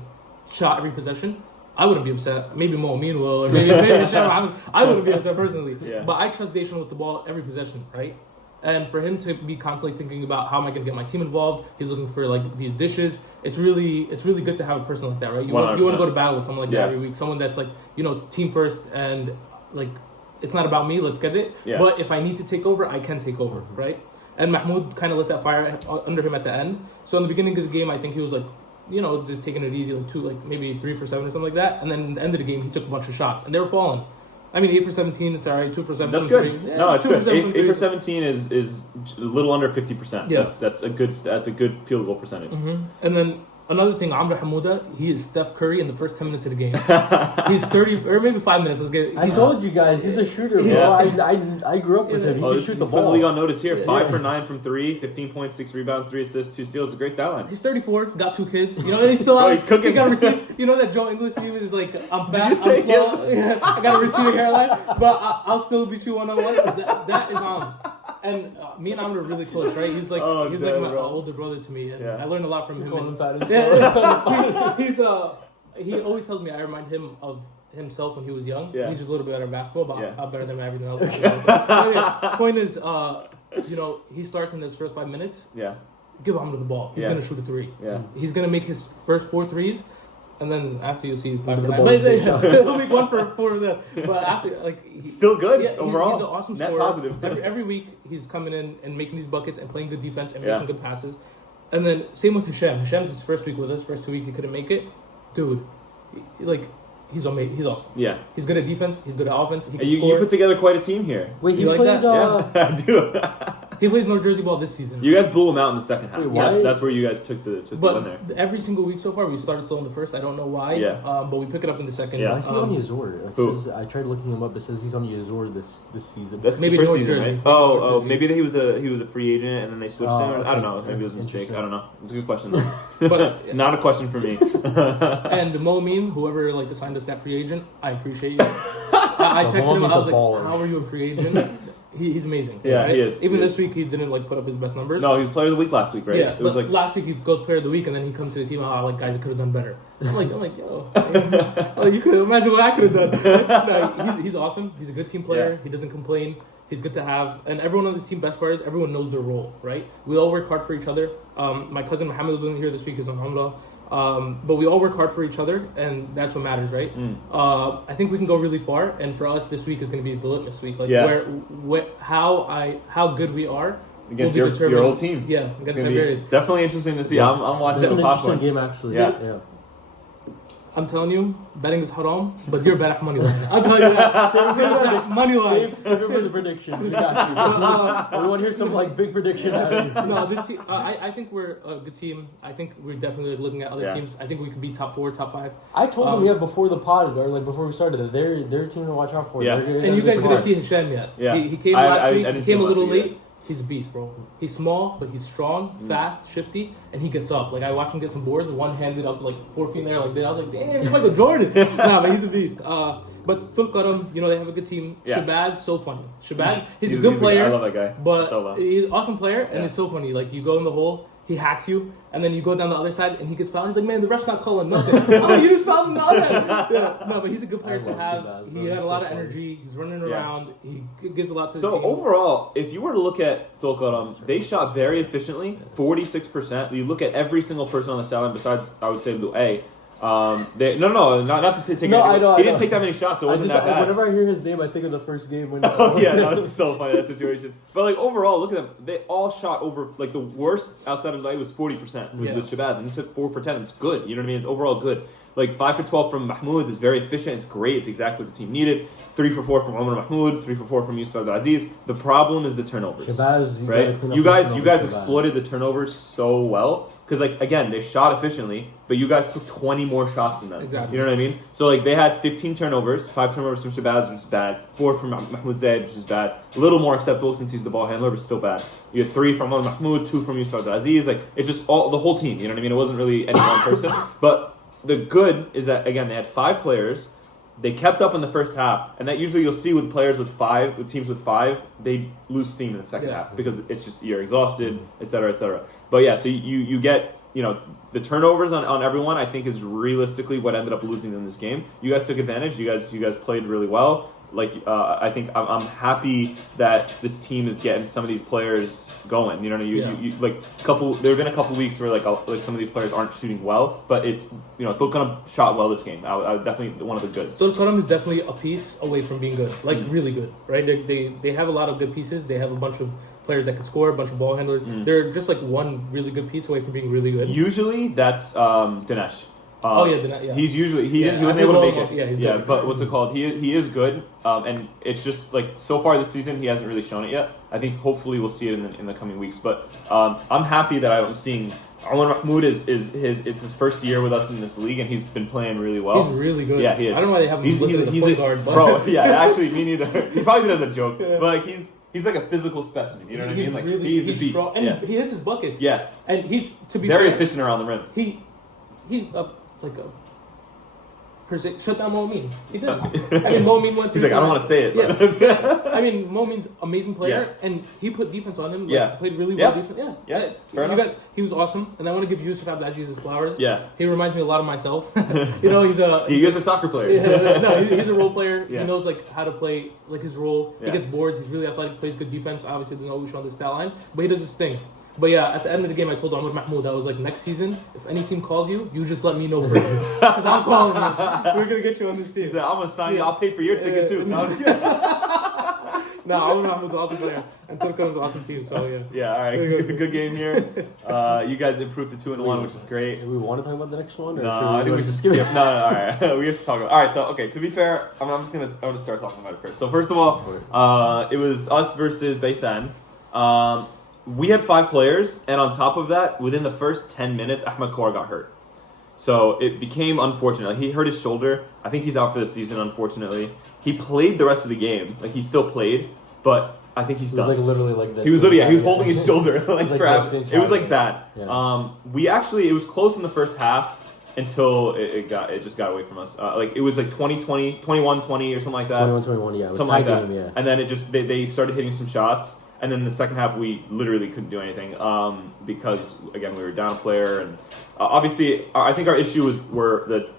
shot every possession, I wouldn't be upset. Maybe Mo'min will, or maybe I wouldn't be upset personally. Yeah. But I trust Deir with the ball every possession, right? And for him to be constantly thinking about how am I going to get my team involved, he's looking for these dishes. It's really good to have a person like that, right? You want to go to battle with someone like that every week, someone that's team first and it's not about me. Let's get it. Yeah. But if I need to take over, I can take over, right? And Mahmoud kind of lit that fire under him at the end. So in the beginning of the game, I think he was just taking it easy, maybe 3 for 7 or something like that. And then at the end of the game, he took a bunch of shots, and they were falling. I mean, 8 for 17, it's all right. 2 for 7. That's good. Yeah, no, it's good. 8 for 17 is a little under 50%. Yeah. That's a good field goal percentage. Mm-hmm. And then Another thing, Amr Hamouda, he is Steph Curry in the first 10 minutes of the game. He's 30, or maybe 5 minutes. I told you guys, he's a shooter, bro. I grew up with him. He can shoot the ball. Put the league on notice here. 5 for 9 from 3, 15 points, 6 rebounds, 3 assists, 2 steals. A great stat line. He's 34, got 2 kids. You know, and he's still out. He's cooking. He got a receiver. You know that Joe English meme is like, I'm fat, I'm slow. Yeah, I got a receiver hairline, but I'll still beat you one-on-one. That is and me and Amr are really close, right? He's like my older brother to me, and I learned a lot from him. He always tells me I remind him of himself when he was young. He's just a little bit better at basketball, but I'm better than everything else. Point is, you know, he starts in his first 5 minutes. Give Amr the ball. He's gonna shoot a 3. He's gonna make his first 4 threes. And then after you'll see 5 for 9. He'll make 1 for 4 of them. But after, like... Still good overall. He's an awesome Net scorer. Positive. Every week, he's coming in and making these buckets and playing good defense and making good passes. And then, same with Hisham. Hisham's his first week with us. First 2 weeks, he couldn't make it. Dude, like... He's amazing. He's awesome. He's good at defense. He's good at offense. He can score. You put together quite a team here. Wait, he played... I do. He plays North Jersey ball this season. You guys blew him out in the second half. That's where you guys took the win there. Every single week so far, we started slow in the first. I don't know why. But we pick it up in the second. I see on Yazur. I tried looking him up. It says he's on Yazur this season. That's maybe the first season, right? Oh, maybe he was a free agent and then they switched him. Okay. I don't know. Maybe it was a mistake. I don't know. It's a good question though. But not a question for me. And Mo'min, whoever like assigned us that free agent, I appreciate you. I texted him. I was like, "How are you a free agent?" He's amazing. Right? He is. Even this week, he didn't like put up his best numbers. No, he was player of the week last week, right? Yeah, it was like last week he goes player of the week, and then he comes to the team. Like guys, I could have done better. I'm like, yo, you could imagine what I could have done. No, he's awesome. He's a good team player. He doesn't complain. He's good to have, and everyone on this team, best players, everyone knows their role, right? We all work hard for each other. My cousin Hamid wasn't here this week. He's on Umrah. But we all work hard for each other, and that's what matters, right? I think we can go really far, and for us, this week is going to be the litmus week. Like how good we are against your old team. Yeah, against Tiberias. Definitely interesting to see. I'm watching it. It's an interesting game, actually. Yeah. I'm telling you, betting is haram, but you're bet money line. I'll tell you that. Money line. Save it for the predictions. We got you. We want to hear some like big prediction out of you. No, this team. I think we're a good team. I think we're definitely looking at other teams. I think we could be top 4, top 5. I told them before the pod or like before we started that they're a team to watch out for. Yeah. And you guys didn't see Hisham yet. Yeah. He came last week. He came a little late. He's a beast, bro. He's small, but he's strong, fast, shifty, and he gets up. Like, I watched him get some boards, one-handed up, like, 4 feet in there, like that. I was like, damn, he's Michael Jordan. Nah, but he's a beast. But Tulkarem, they have a good team. Shabazz, so funny. Shabazz, he's a good player. I love that guy. But he's an awesome player, and it's so funny. Like, you go in the hole, he hacks you, and then you go down the other side, and he gets fouled. He's like, man, the ref's not calling nothing. You just fouled him the other side. No, but he's a good player to have. He had a lot of energy. He's running around. He gives a lot to the team. So overall, if you were to look at Tulkarem, they shot very efficiently, 46%. You look at every single person on the sideline besides, I would say, A. Not to take. No, he didn't take that many shots, so it wasn't that bad. Whenever I hear his name, I think of the first game when. It's so funny that situation. But like overall, look at them. They all shot over like the worst outside of the night was 40% with Shabazz, and he took 4 for 10. It's good. You know what I mean? It's overall good. Like 5 for 12 from Mahmoud is very efficient. It's great. It's exactly what the team needed. 3 for 4 from Omar Mahmoud. 3 for 4 from Yusuf Abdulaziz. The problem is the turnovers. Shabazz, right? You guys exploited the turnovers so well. Because, like, again, they shot efficiently, but you guys took 20 more shots than them. Exactly. You know what I mean? So, like, they had 15 turnovers, 5 turnovers from Shabazz, which is bad, 4 from Mahmoud Zaid, which is bad. A little more acceptable since he's the ball handler, but still bad. You had 3 from Mahmoud, 2 from Yusuf Aziz. Like, it's just the whole team. You know what I mean? It wasn't really any one person. But the good is that, again, they had 5 players. They kept up in the first half, and that usually you'll see with players with teams with 5, they lose steam in the second half because it's just you're exhausted, et cetera, et cetera. But yeah, so you get the turnovers on everyone. I think is realistically what ended up losing them this game. You guys took advantage. You guys played really well. Like I think I'm happy that this team is getting some of these players going. You know, you like there have been a couple weeks where like some of these players aren't shooting well, but it's Tulkarem shot well this game. I would definitely one of the goods. Tulkarem is definitely a piece away from being good, like really good, right? They have a lot of good pieces. They have a bunch of players that can score, a bunch of ball handlers. They're just like one really good piece away from being really good. Usually that's Dinesh. He's usually he wasn't able to make it. But what's it called? He is good, and it's just like so far this season he hasn't really shown it yet. I think hopefully we'll see it in the coming weeks. But I'm happy that I'm seeing Mahmoud it's his first year with us in this league, and he's been playing really well. He's really good. Yeah, he is. I don't know why they have him listed as a point guard. But. Bro, yeah, actually, me neither. He probably does a joke, but like he's like a physical specimen. You know what I mean? Like he's a beast. Strong, and yeah. he hits his buckets. Yeah, and he's to be very fair, efficient around the rim. He shut down Mo'min. He did. I mean, Mo'min went. He's like, I don't want to say it. Yeah. I mean, Mo'min's amazing player, and he put defense on him. Played really well defense. Yeah. Fair enough. He was awesome, and I want to give Yusuf Abdaji his flowers. Yeah. He reminds me a lot of myself. He's a. You guys are soccer players. He's a role player. Yeah. He knows how to play his role. Yeah. He gets boards. He's really athletic. Plays good defense. Obviously, doesn't always show on the stat line, but he does his thing. But yeah, at the end of the game, I told Mahmoud, I was like, next season, if any team calls you, you just let me know first. Because I'm calling you. We're going to get you on this team. He said, I'm going to sign you. I'll pay for your ticket too. No, Mahmoud's an awesome player. And Tulkarem's an awesome team, so yeah. Yeah, all right. Good game here. You guys improved to 2-1, which is great. Do we want to talk about the next one? Or no, I think we should skip. No, all right. We have to talk about. All right, so to be fair, I'm gonna start talking about it first. So first of all, it was us versus Baysan. We had 5 players, and on top of that, within the first 10 minutes, Ahmed Kor got hurt. So it became unfortunate. He hurt his shoulder. I think he's out for the season, unfortunately. He played the rest of the game. He still played, but I think he's done. He was literally like this. He was literally, he was holding his shoulder. It was bad. Yeah. It was close in the first half until it just got away from us. It was 20-20, 21-20 or something like that. 21-21, yeah. Something like that. Yeah. And then they started hitting some shots. And then the second half, we literally couldn't do anything because, again, we were down a player. And obviously, I think our issue were the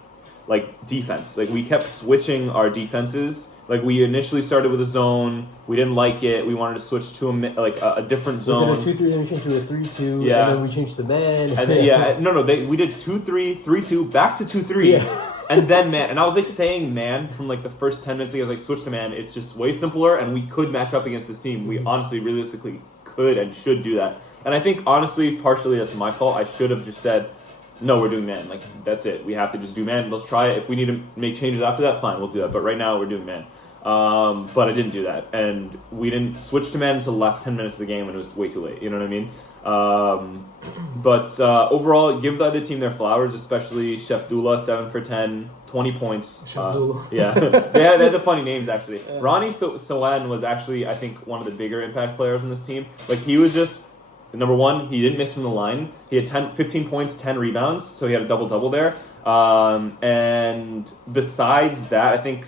defense. We kept switching our defenses. We initially started with a zone. We didn't like it. We wanted to switch to a different zone. We did a 2-3, then we changed to a 3-2. Yeah. And then we changed to man. And then, we did 2-3, 3-2, back to 2-3. Yeah. And then man, and I was saying man from the first 10 minutes. I was switch to man. It's just way simpler, and we could match up against this team. We honestly, realistically, could and should do that. And I think honestly, partially that's my fault. I should have just said, no, we're doing man. That's it. We have to just do man. Let's try it. If we need to make changes after that, fine, we'll do that. But right now, we're doing man. But I didn't do that, and we didn't switch to man until the last 10 minutes of the game, and it was way too late. You know what I mean? But overall, give the other team their flowers, especially Shatila, 7 for 10, 20 points. Shatila. Yeah, they had the funny names actually. Yeah. Ronnie Sawan was actually, I think, one of the bigger impact players on this team. He was just number one. He didn't miss from the line. He had 15 points, 10 rebounds, so he had a double there. And besides that, I think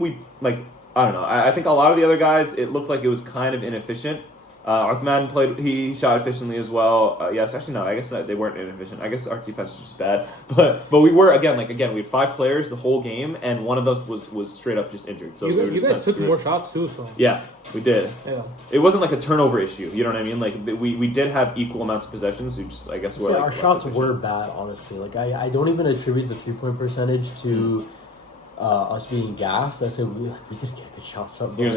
we I don't know. I think a lot of the other guys, it looked like it was kind of inefficient. Arthman he shot efficiently as well. Yes, actually no, I guess they weren't inefficient. I guess our defense was just bad. But we were again we had 5 players the whole game, and one of us was straight up just injured. So you guys took more shots too. So yeah, we did. Yeah, it wasn't a turnover issue. You know what I mean? We did have equal amounts of possessions. We just we're our shots were bad, honestly. I don't even attribute the 3-point percentage to. Us being gassed, I said we did get good shots. Some of these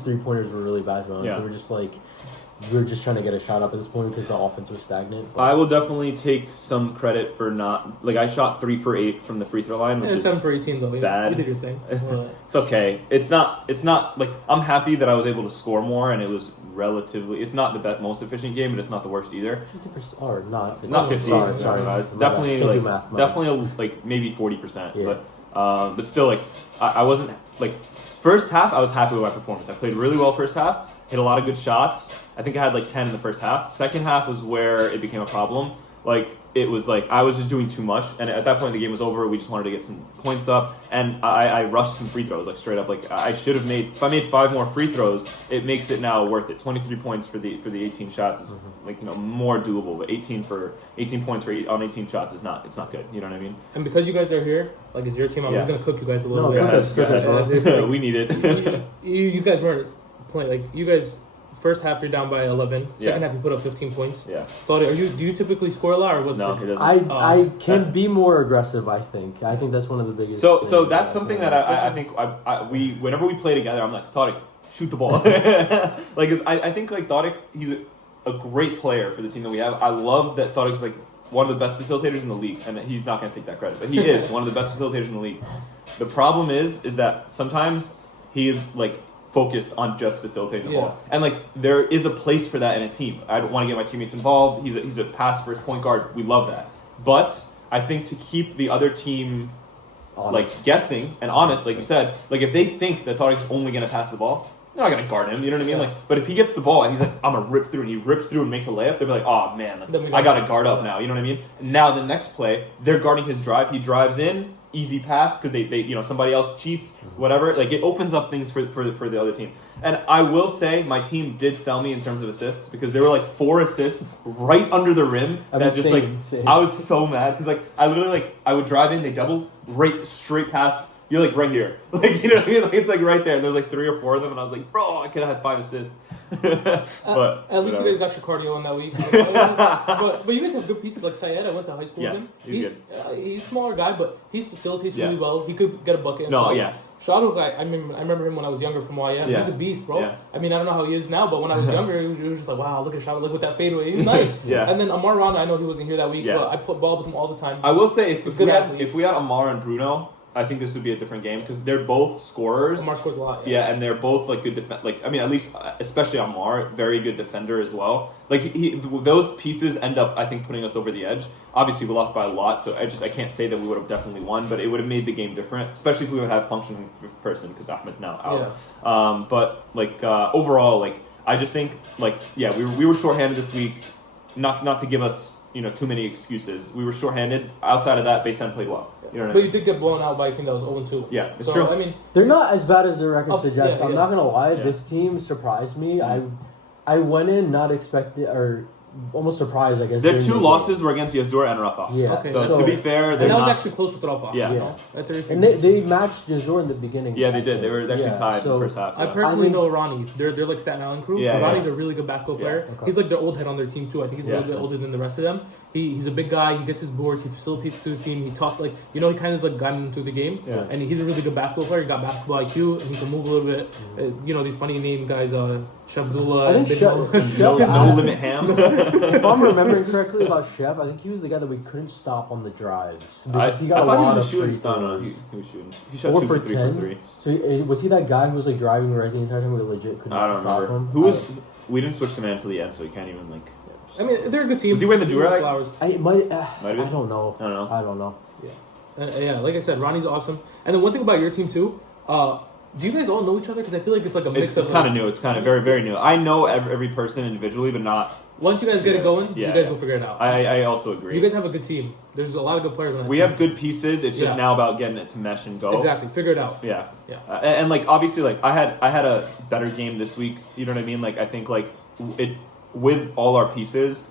3-pointers were really bad, man. So we're just we were just trying to get a shot up at this point because the offense was stagnant. But I will definitely take some credit for not I shot 3 for 8 from the free throw line, which is 7 for 18 though. Bad. You did your thing. It's okay. It's not I'm happy that I was able to score more, and it was relatively. It's not the most efficient game, but it's not the worst either. 50% or not? 50%. Not 50. Sorry. It's definitely maybe 40%. Yeah. But still, I wasn't first half. I was happy with my performance. I played really well first half. Hit a lot of good shots. I think I had 10 in the first half. Second half was where it became a problem. It was I was just doing too much, and at that point the game was over. We just wanted to get some points up, and I rushed some free throws straight up. I should have made. If I made 5 more free throws, it makes it now worth it. 23 points for the 18 shots is more doable, but 18 points on 18 shots is not. It's not good. You know what I mean? And because you guys are here, it's your team. I'm just gonna cook you guys a little bit. Go ahead. We need it. You guys weren't playing you guys. First half you're down by 11. Second half you put up 15 points. Yeah. Do you typically score a lot or what's No, he doesn't. I can be more aggressive. I think that's one of the biggest. So that's something that I think we whenever we play together, I'm Tarek, shoot the ball. I think Tarek, he's a great player for the team that we have. I love that Tarek's one of the best facilitators in the league, and he's not going to take that credit, but he is one of the best facilitators in the league. The problem is that sometimes he is focused on just facilitating the ball. And like there is a place for that in a team. I don't want to get my teammates involved. He's a pass first point guard. We love that. But I think to keep the other team like guessing and honest, like you said, like if they think that Tarek is only going to pass the ball, they're not going to guard him. You know what I mean? Like, but if he gets the ball and he's like, I'm going to rip through, and he rips through and makes a layup, they'll be like, oh man, like, I got to guard up now. You know what I mean? And now the next play, they're guarding his drive. He drives in, easy pass because they somebody else cheats, whatever. Like it opens up things for the other team. And I will say my team did sell me in terms of assists because there were like 4 assists right under the rim that just I was so mad because like I literally like I would drive in, they double right straight past. You're like right here, like you know what I mean? Like it's like right there. And there was like 3 or 4 of them, and I was like, bro, I could have had 5 assists. But at least you guys got your cardio on that week. but you guys have good pieces like Syed. I went to high school with him. He's good. He's a smaller guy, but he facilitates really well. He could get a bucket. Shaduk, I remember him when I was younger from YM. He's a beast, bro. Yeah. I mean, I don't know how he is now, but when I was younger, it was just like, wow, look at Shaduk, look with that fadeaway. He's nice. And then Amar Rana, I know he wasn't here that week, but I put ball with him all the time. I will say, if we had Amar and Bruno, I think this would be a different game because they're both scorers. Amar scores a lot. And they're both like good at least especially Amar, very good defender as well. Like those pieces end up, I think, putting us over the edge. Obviously, we lost by a lot, so I can't say that we would have definitely won, but it would have made the game different, especially if we would have functioning fifth person because Ahmed's now out. But like overall, like I just think like we were shorthanded this week. Not to give us too many excuses. We were shorthanded. Outside of that, Baysan played well. You know what I mean? You did get blown out by a team that was 0-2. Yeah, it's true. I mean, they're not as bad as the record suggests. I'm not gonna lie. This team surprised me. I went in not expecting or almost surprised, I guess. Their 2 losses were against Yazur and Rafah. Yeah. Okay, so to be fair, that was actually close with Rafah. Yeah. And they matched Yazur in the beginning. Yeah, they did. They were actually tied in the first half. I personally know Ronnie. They're like Staten Island crew. Yeah, Ronnie's a really good basketball player. Okay. He's like their old head on their team too. I think he's a little bit older than the rest of them. He's a big guy. He gets his boards. He facilitates to his team. He talks like he kind of like guiding them through the game. Yeah. And he's a really good basketball player. He got basketball IQ and he can move a little bit. These funny name guys, Shabdullah. I think No Limit Ham. If I'm remembering correctly about Chef, I think he was the guy that we couldn't stop on the drives because he got a lot of free throws. He was shooting. He shot 2 for 3 for 3. So was he that guy who was like driving right the entire time? We legit couldn't stop him. We didn't switch the man until the end, so he can't even like. I mean, they're a good team. Was he wearing the durag? I don't know. I don't know. Yeah. Like I said, Ronnie's awesome. And then one thing about your team too. Do you guys all know each other? Because I feel like it's like a mix. It's kind of new. It's kind of very, very new. I know every person individually, but not. Once you guys get it going, you guys will figure it out. I also agree. You guys have a good team. There's a lot of good players on that team. We have good pieces. It's just now about getting it to mesh and go. Exactly. Figure it out. Yeah. And like obviously, like I had a better game this week. You know what I mean? Like I think like it with all our pieces.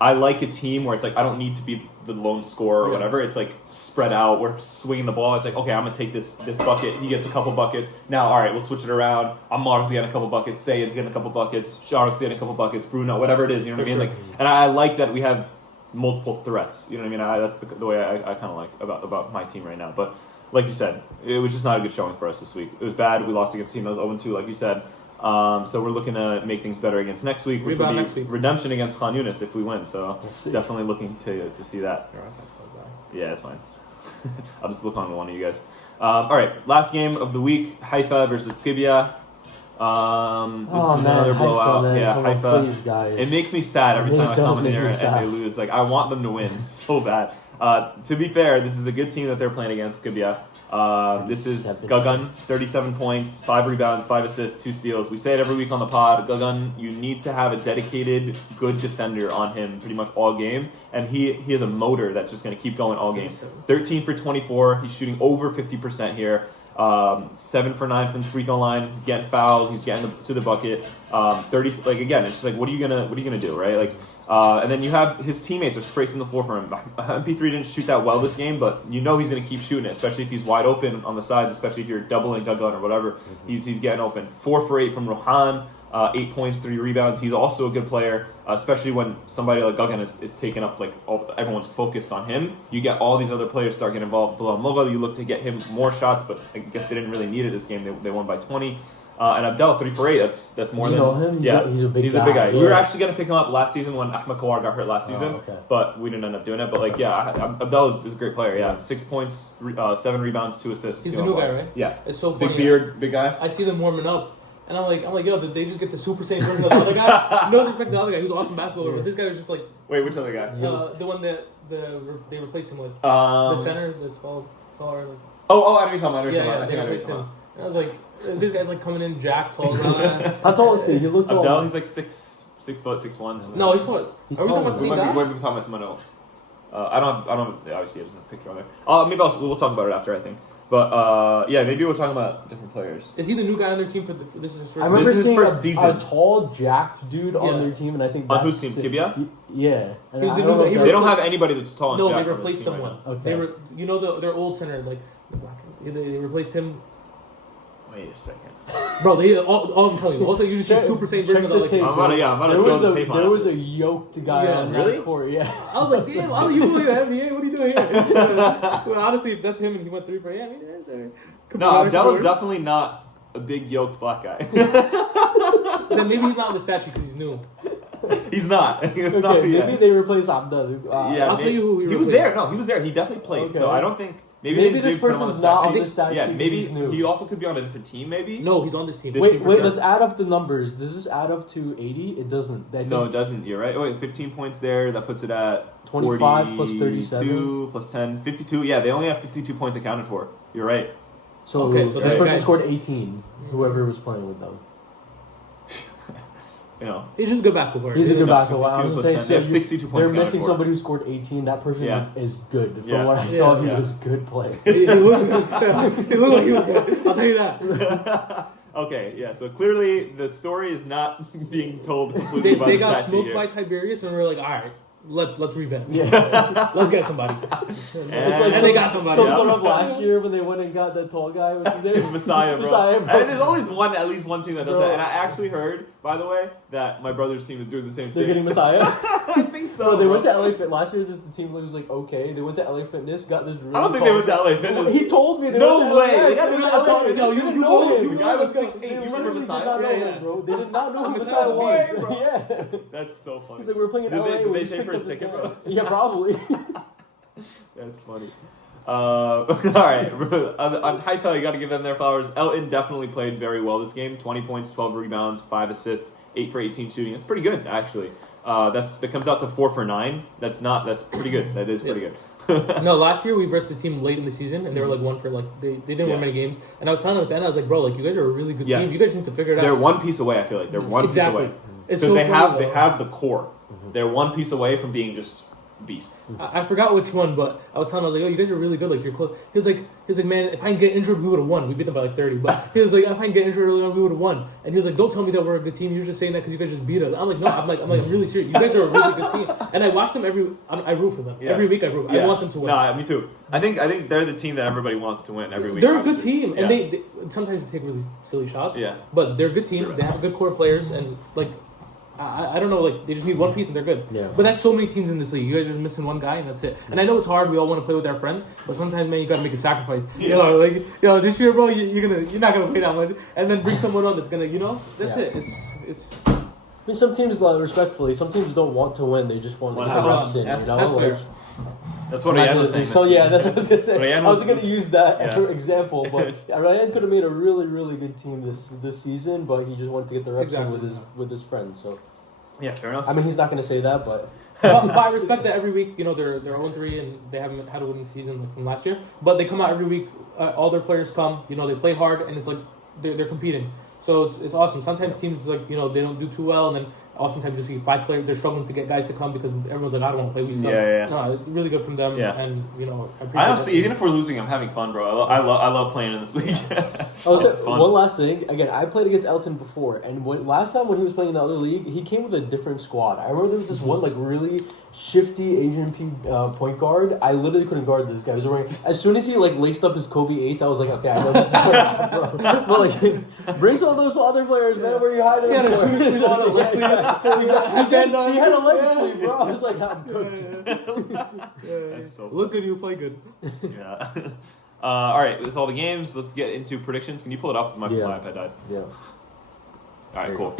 I like a team where it's like I don't need to be the lone scorer or whatever. It's like spread out. We're swinging the ball. It's like, okay, I'm going to take this bucket. He gets a couple buckets. Now, all right, we'll switch it around. Ammar's getting a couple buckets. Sayed's getting a couple buckets. Sharuk's getting a couple buckets. Bruno, whatever it is. You know what I mean? Like, and I like that we have multiple threats. You know what I mean? That's the way I kind of like about my team right now. But like you said, it was just not a good showing for us this week. It was bad. We lost against a team that was 0-2, like you said. So we're looking to make things better against next week, which will be redemption against Khan Yunis if we win. So definitely looking to see that. Yeah, it's fine. I'll just look on to one of you guys. All right, last game of the week: Haifa versus Qibya. This is another blowout. Haifa. Please, guys. It makes me sad every time I come in here and they lose. Like I want them to win so bad. To be fair, this is a good team that they're playing against, Qibya. This is Gagan, 37 points, 5 rebounds, 5 assists, 2 steals. We say it every week on the pod. Gagan, you need to have a dedicated, good defender on him pretty much all game. And he has a motor that's just going to keep going all game. 13 for 24. He's shooting over 50% here. 7 for 9 from the free throw line. He's getting fouled. He's getting to the bucket. 30. Like again, it's just like what are you gonna do, right? Like, and then you have his teammates are spacing the floor for him. MP3 didn't shoot that well this game, but you know he's gonna keep shooting it, especially if he's wide open on the sides, especially if you're doubling Gagan or whatever. He's getting open. 4 for 8 from Rohan. 8 points, 3 rebounds. He's also a good player, especially when somebody like Gagan is taking up, like, everyone's focused on him. You get all these other players start getting involved. Bilal Mughal, you look to get him more shots, but I guess they didn't really need it this game. They won by 20. And Abdel, 3 for 8. That's more than... You know him? He's a big guy. Yeah. We were actually going to pick him up last season when Ahmed Kawar got hurt last season, but we didn't end up doing it. But, like, Abdel is a great player, 6 points, 7 rebounds, 2 assists. He's the new guy, right? Yeah. It's so funny. Big beard, big guy. I see them warming up. And I'm like, yo, did they just get the Super Saiyan version of the other guy? No disrespect to the other guy, he was an awesome basketball player, but this guy was just like... Wait, which other guy? The one that they replaced him with. The center, the taller. Like, oh, I know you're talking about. I think I replaced him. And I was like, this guy's like coming in jacked, tall. How tall is he? He looked tall. Abdel, he's like 6'1". No, he's tall. Are we talking about the same guy? We're talking about someone else. I don't. Obviously, he doesn't have a picture on there. Maybe we'll talk about it after, I think. But maybe we'll talk about different players. Is he the new guy on their team for this is his first? I remember seeing first season. A tall, jacked dude on their team, and I think on whose team? Qibya? Yeah. They don't have anybody that's tall. No, and they replaced someone. Okay. Their old center, like they replaced him. Wait a second. Bro, all I'm telling you. Also, you just use Super Saiyan version of the like. I'm about to go to the tape on There was a yoked guy on that court. Yeah. I was like, damn, how are you playing the NBA? What are you doing here? Well, honestly, if that's him and he went 3 for No, Abdellah's definitely not a big yoked black guy. Then maybe he's not on the stat sheet because he's new. He's not. Maybe they replaced Abdel. I'll tell you who he was there. No, he was there. He definitely played. Okay. So I don't think. Maybe this person's not on the stat sheet. Yeah, maybe he also could be on a different team. Maybe. No, he's on this team. Wait, let's add up the numbers. Does this add up to 80? It doesn't. No, it doesn't. You're right. Oh, wait, 15 points there. That puts it at 25 plus 37 plus 10, 52. Yeah, they only have 52 points accounted for. You're right. So this person scored 18. Whoever was playing with them. He's just a good basketball player. He's a good basketball player. They have 62 points. They're missing somebody who scored 18. That person is good. From what I saw, he was a good player. He looked like he was good. I'll tell you that. Okay, yeah. So clearly, the story is not being told completely by the stat sheet. They got smoked by Tiberias, and we were like, all right. Let's revamp. Yeah. Let's get somebody. And they got somebody. Last year when they went and got that tall guy with his name. Messiah, bro. And there's always at least one team that does that. And I actually heard, by the way, that my brother's team is doing the same thing. They're getting Messiah? I think so. Bro, they went to LA Fitness. Last year, the team was like, okay. They went to LA Fitness, got this really I don't think they went to LA Fitness. He told me they no went to way. LA. They got to LA Fitness. No, you know him. The guy was 6'8". You remember Messiah? Yeah, bro. They did not know who Messiah was. Bro. Yeah. That's so funny. He's like, we were playing in LA. Did they pay for his ticket, bro? Yeah, probably. That's funny. All right. On Haifa, you got to give them their flowers. Elton definitely played very well this game. 20 points, 12 rebounds, 5 assists, 8 for 18 shooting. That's pretty good, actually. That comes out to 4 for 9. That's pretty good. That is pretty good. No, last year we versed this team late in the season, and they were like one for they didn't win many games. And I was telling them at the end, I was like, bro, like you guys are a really good team. You guys need to figure it out. They're one piece away. I feel like they're one piece away because they have the core. They're one piece away from being just beasts. I forgot which one, but I was telling him, I was like, oh, you guys are really good. Like, you're close. He was like, man, if I can get injured, we would have won. We beat them by like 30. But he was like, if I can get injured early on, we would have won. And he was like, don't tell me that we're a good team. You're just saying that because you guys just beat us. I'm like, no, I'm really serious. You guys are a really good team. And I watch them I root for them. Yeah. Every week I root. I want them to win. Nah, me too. I think they're the team that everybody wants to win every week. They're a good team. And they sometimes they take really silly shots. Yeah. But they're a good team. They have good core players. And like, I don't know, like, they just need one piece and they're good. Yeah. But that's so many teams in this league. You guys are just missing one guy and that's it. And I know it's hard. We all want to play with our friend. But sometimes, man, you got to make a sacrifice. Yeah. This year, bro, you're not going to play that much. And then bring someone on that's going to, that's it. It's... I mean, some teams, respectfully, some teams don't want to win. They just want to get reps in, That's fair. That's what Ryan was saying. So, yeah, that's what I was going to say. I was going to use that example, but Ryan could have made a really, really good team this season, but he just wanted to get the reps in with his friends, so... Yeah, fair enough. I mean, he's not going to say that, but... But I respect that every week, they're 0-3 and they haven't had a winning season from last year. But they come out every week, all their players come, they play hard, and it's like they're competing. So it's awesome. Sometimes teams, they don't do too well, and then oftentimes you see 5 players, they're struggling to get guys to come because everyone's like, I don't want to play. We suck. No, it's really good from them, and, I honestly, even if we're losing, I'm having fun, bro. I love playing in this league. One last thing. Again, I played against Elton before, and last time when he was playing in the other league, he came with a different squad. I remember there was this one, really shifty Asian point guard. I literally couldn't guard this guy. He was wearing, as soon as he, laced up his Kobe 8s, I was like, okay, I know this is bro. But, bring some of those other players, man. Where you hiding them for? He had a leg sleeve, bro. I was like, I'm cooked. That's so funny. Look good, you play good. Yeah. All right, that's all the games. Let's get into predictions. Can you pull it up? Because my iPad died. Yeah. All right, cool.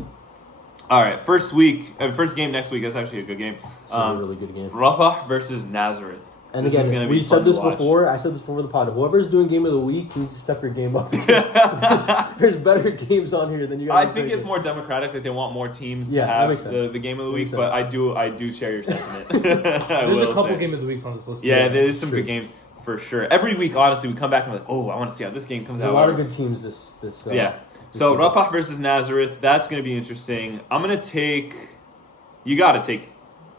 All right, first game next week. That's actually a good game. It's a really good game. Rafah versus Nazareth. And again, we said this before. I said this before the pod. Whoever's doing game of the week needs to step your game up. There's better games on here than you guys. I think it's more democratic. Like they want more teams to have the game of the week. But I do share your sentiment. There's a couple game of the weeks on this list. Yeah, there's some good games for sure. Every week, honestly, we come back and we're like, oh, I want to see how this game comes out. There's a lot of good teams this yeah. So Rafah versus Nazareth. That's going to be interesting. I'm going to take. You got to take.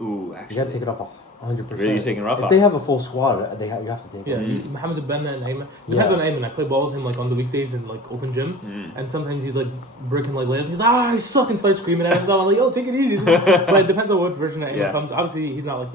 Ooh, actually, you got to take it off 100%. Really, you taking Rafah? If they have a full squad, you have to take it. Yeah, Mohammed Benna and Ayman. Depends on Ayman. I play ball with him like on the weekdays in like open gym, and sometimes he's like breaking like layups. He's I suck and starts screaming at him. So I'm like, yo, take it easy. But it depends on what version of Ayman comes. Obviously, he's not like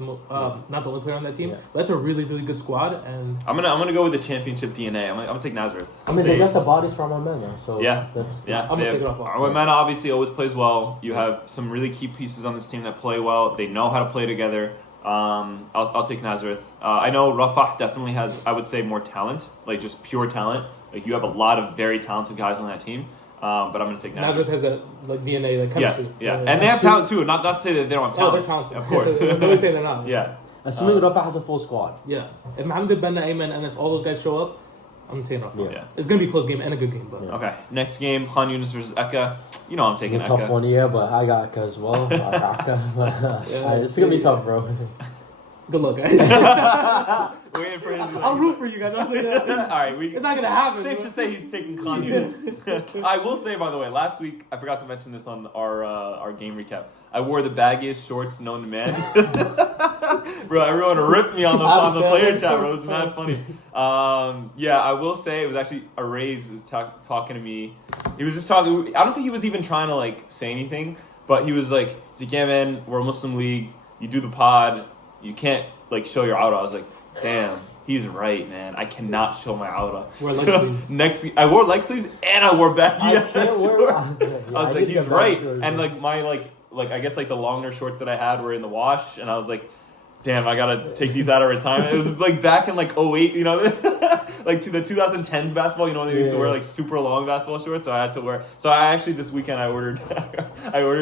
not the only player on that team. But that's a really really good squad. And I'm gonna go with the championship DNA. I'm gonna take Nazareth. I mean, they got the bodies from our men though. So I'm gonna take it off. Our men obviously always plays well. You have some really key pieces on this team that play well. They know how to play together. I'll take Nazareth. I know Rafah definitely has, I would say, more talent, like just pure talent. Like you have a lot of very talented guys on that team. But I'm gonna take Nazareth. Nazareth has that like DNA, like chemistry. Yes, yeah, and they have talent too. Not to say that they don't have talent. Oh, they're talented, of course. Nobody's saying they're not. Yeah. Assuming Rafah has a full squad. Yeah. If Mohammed Benna, Ayman, and all those guys show up, I'm taking Rafah. Yeah. It's gonna be a close game and a good game. But Okay. Next game, Yunis versus Akka. You know I'm taking Akka. Tough one, yeah, but I got Akka as well. I got Akka. It's gonna be tough, bro. Good luck, guys. Waiting for his. I'll root for you guys. All right, it's not gonna happen. Safe to say he's taking Yunis. I will say, by the way, last week I forgot to mention this on our game recap. I wore the baggiest shorts known to man. Bro, everyone ripped me on the player chat, bro. It was mad funny. I will say it was actually Arrays was talking to me. He was just talking. I don't think he was even trying to like say anything, but he was like, yeah, man, we're a Muslim league. You do the pod. You can't like show your aura. I was like, damn, he's right, man. I cannot show my aura. I wore leg sleeves and I wore baggy shorts. I was like, he's right. And like my I guess like the longer shorts that I had were in the wash, and I was like, damn, I gotta take these out of retirement. It was like back in like 2008, you know, like to the 2010s basketball, you know, when they used to wear like super long basketball shorts. So I had to wear. So I actually this weekend I ordered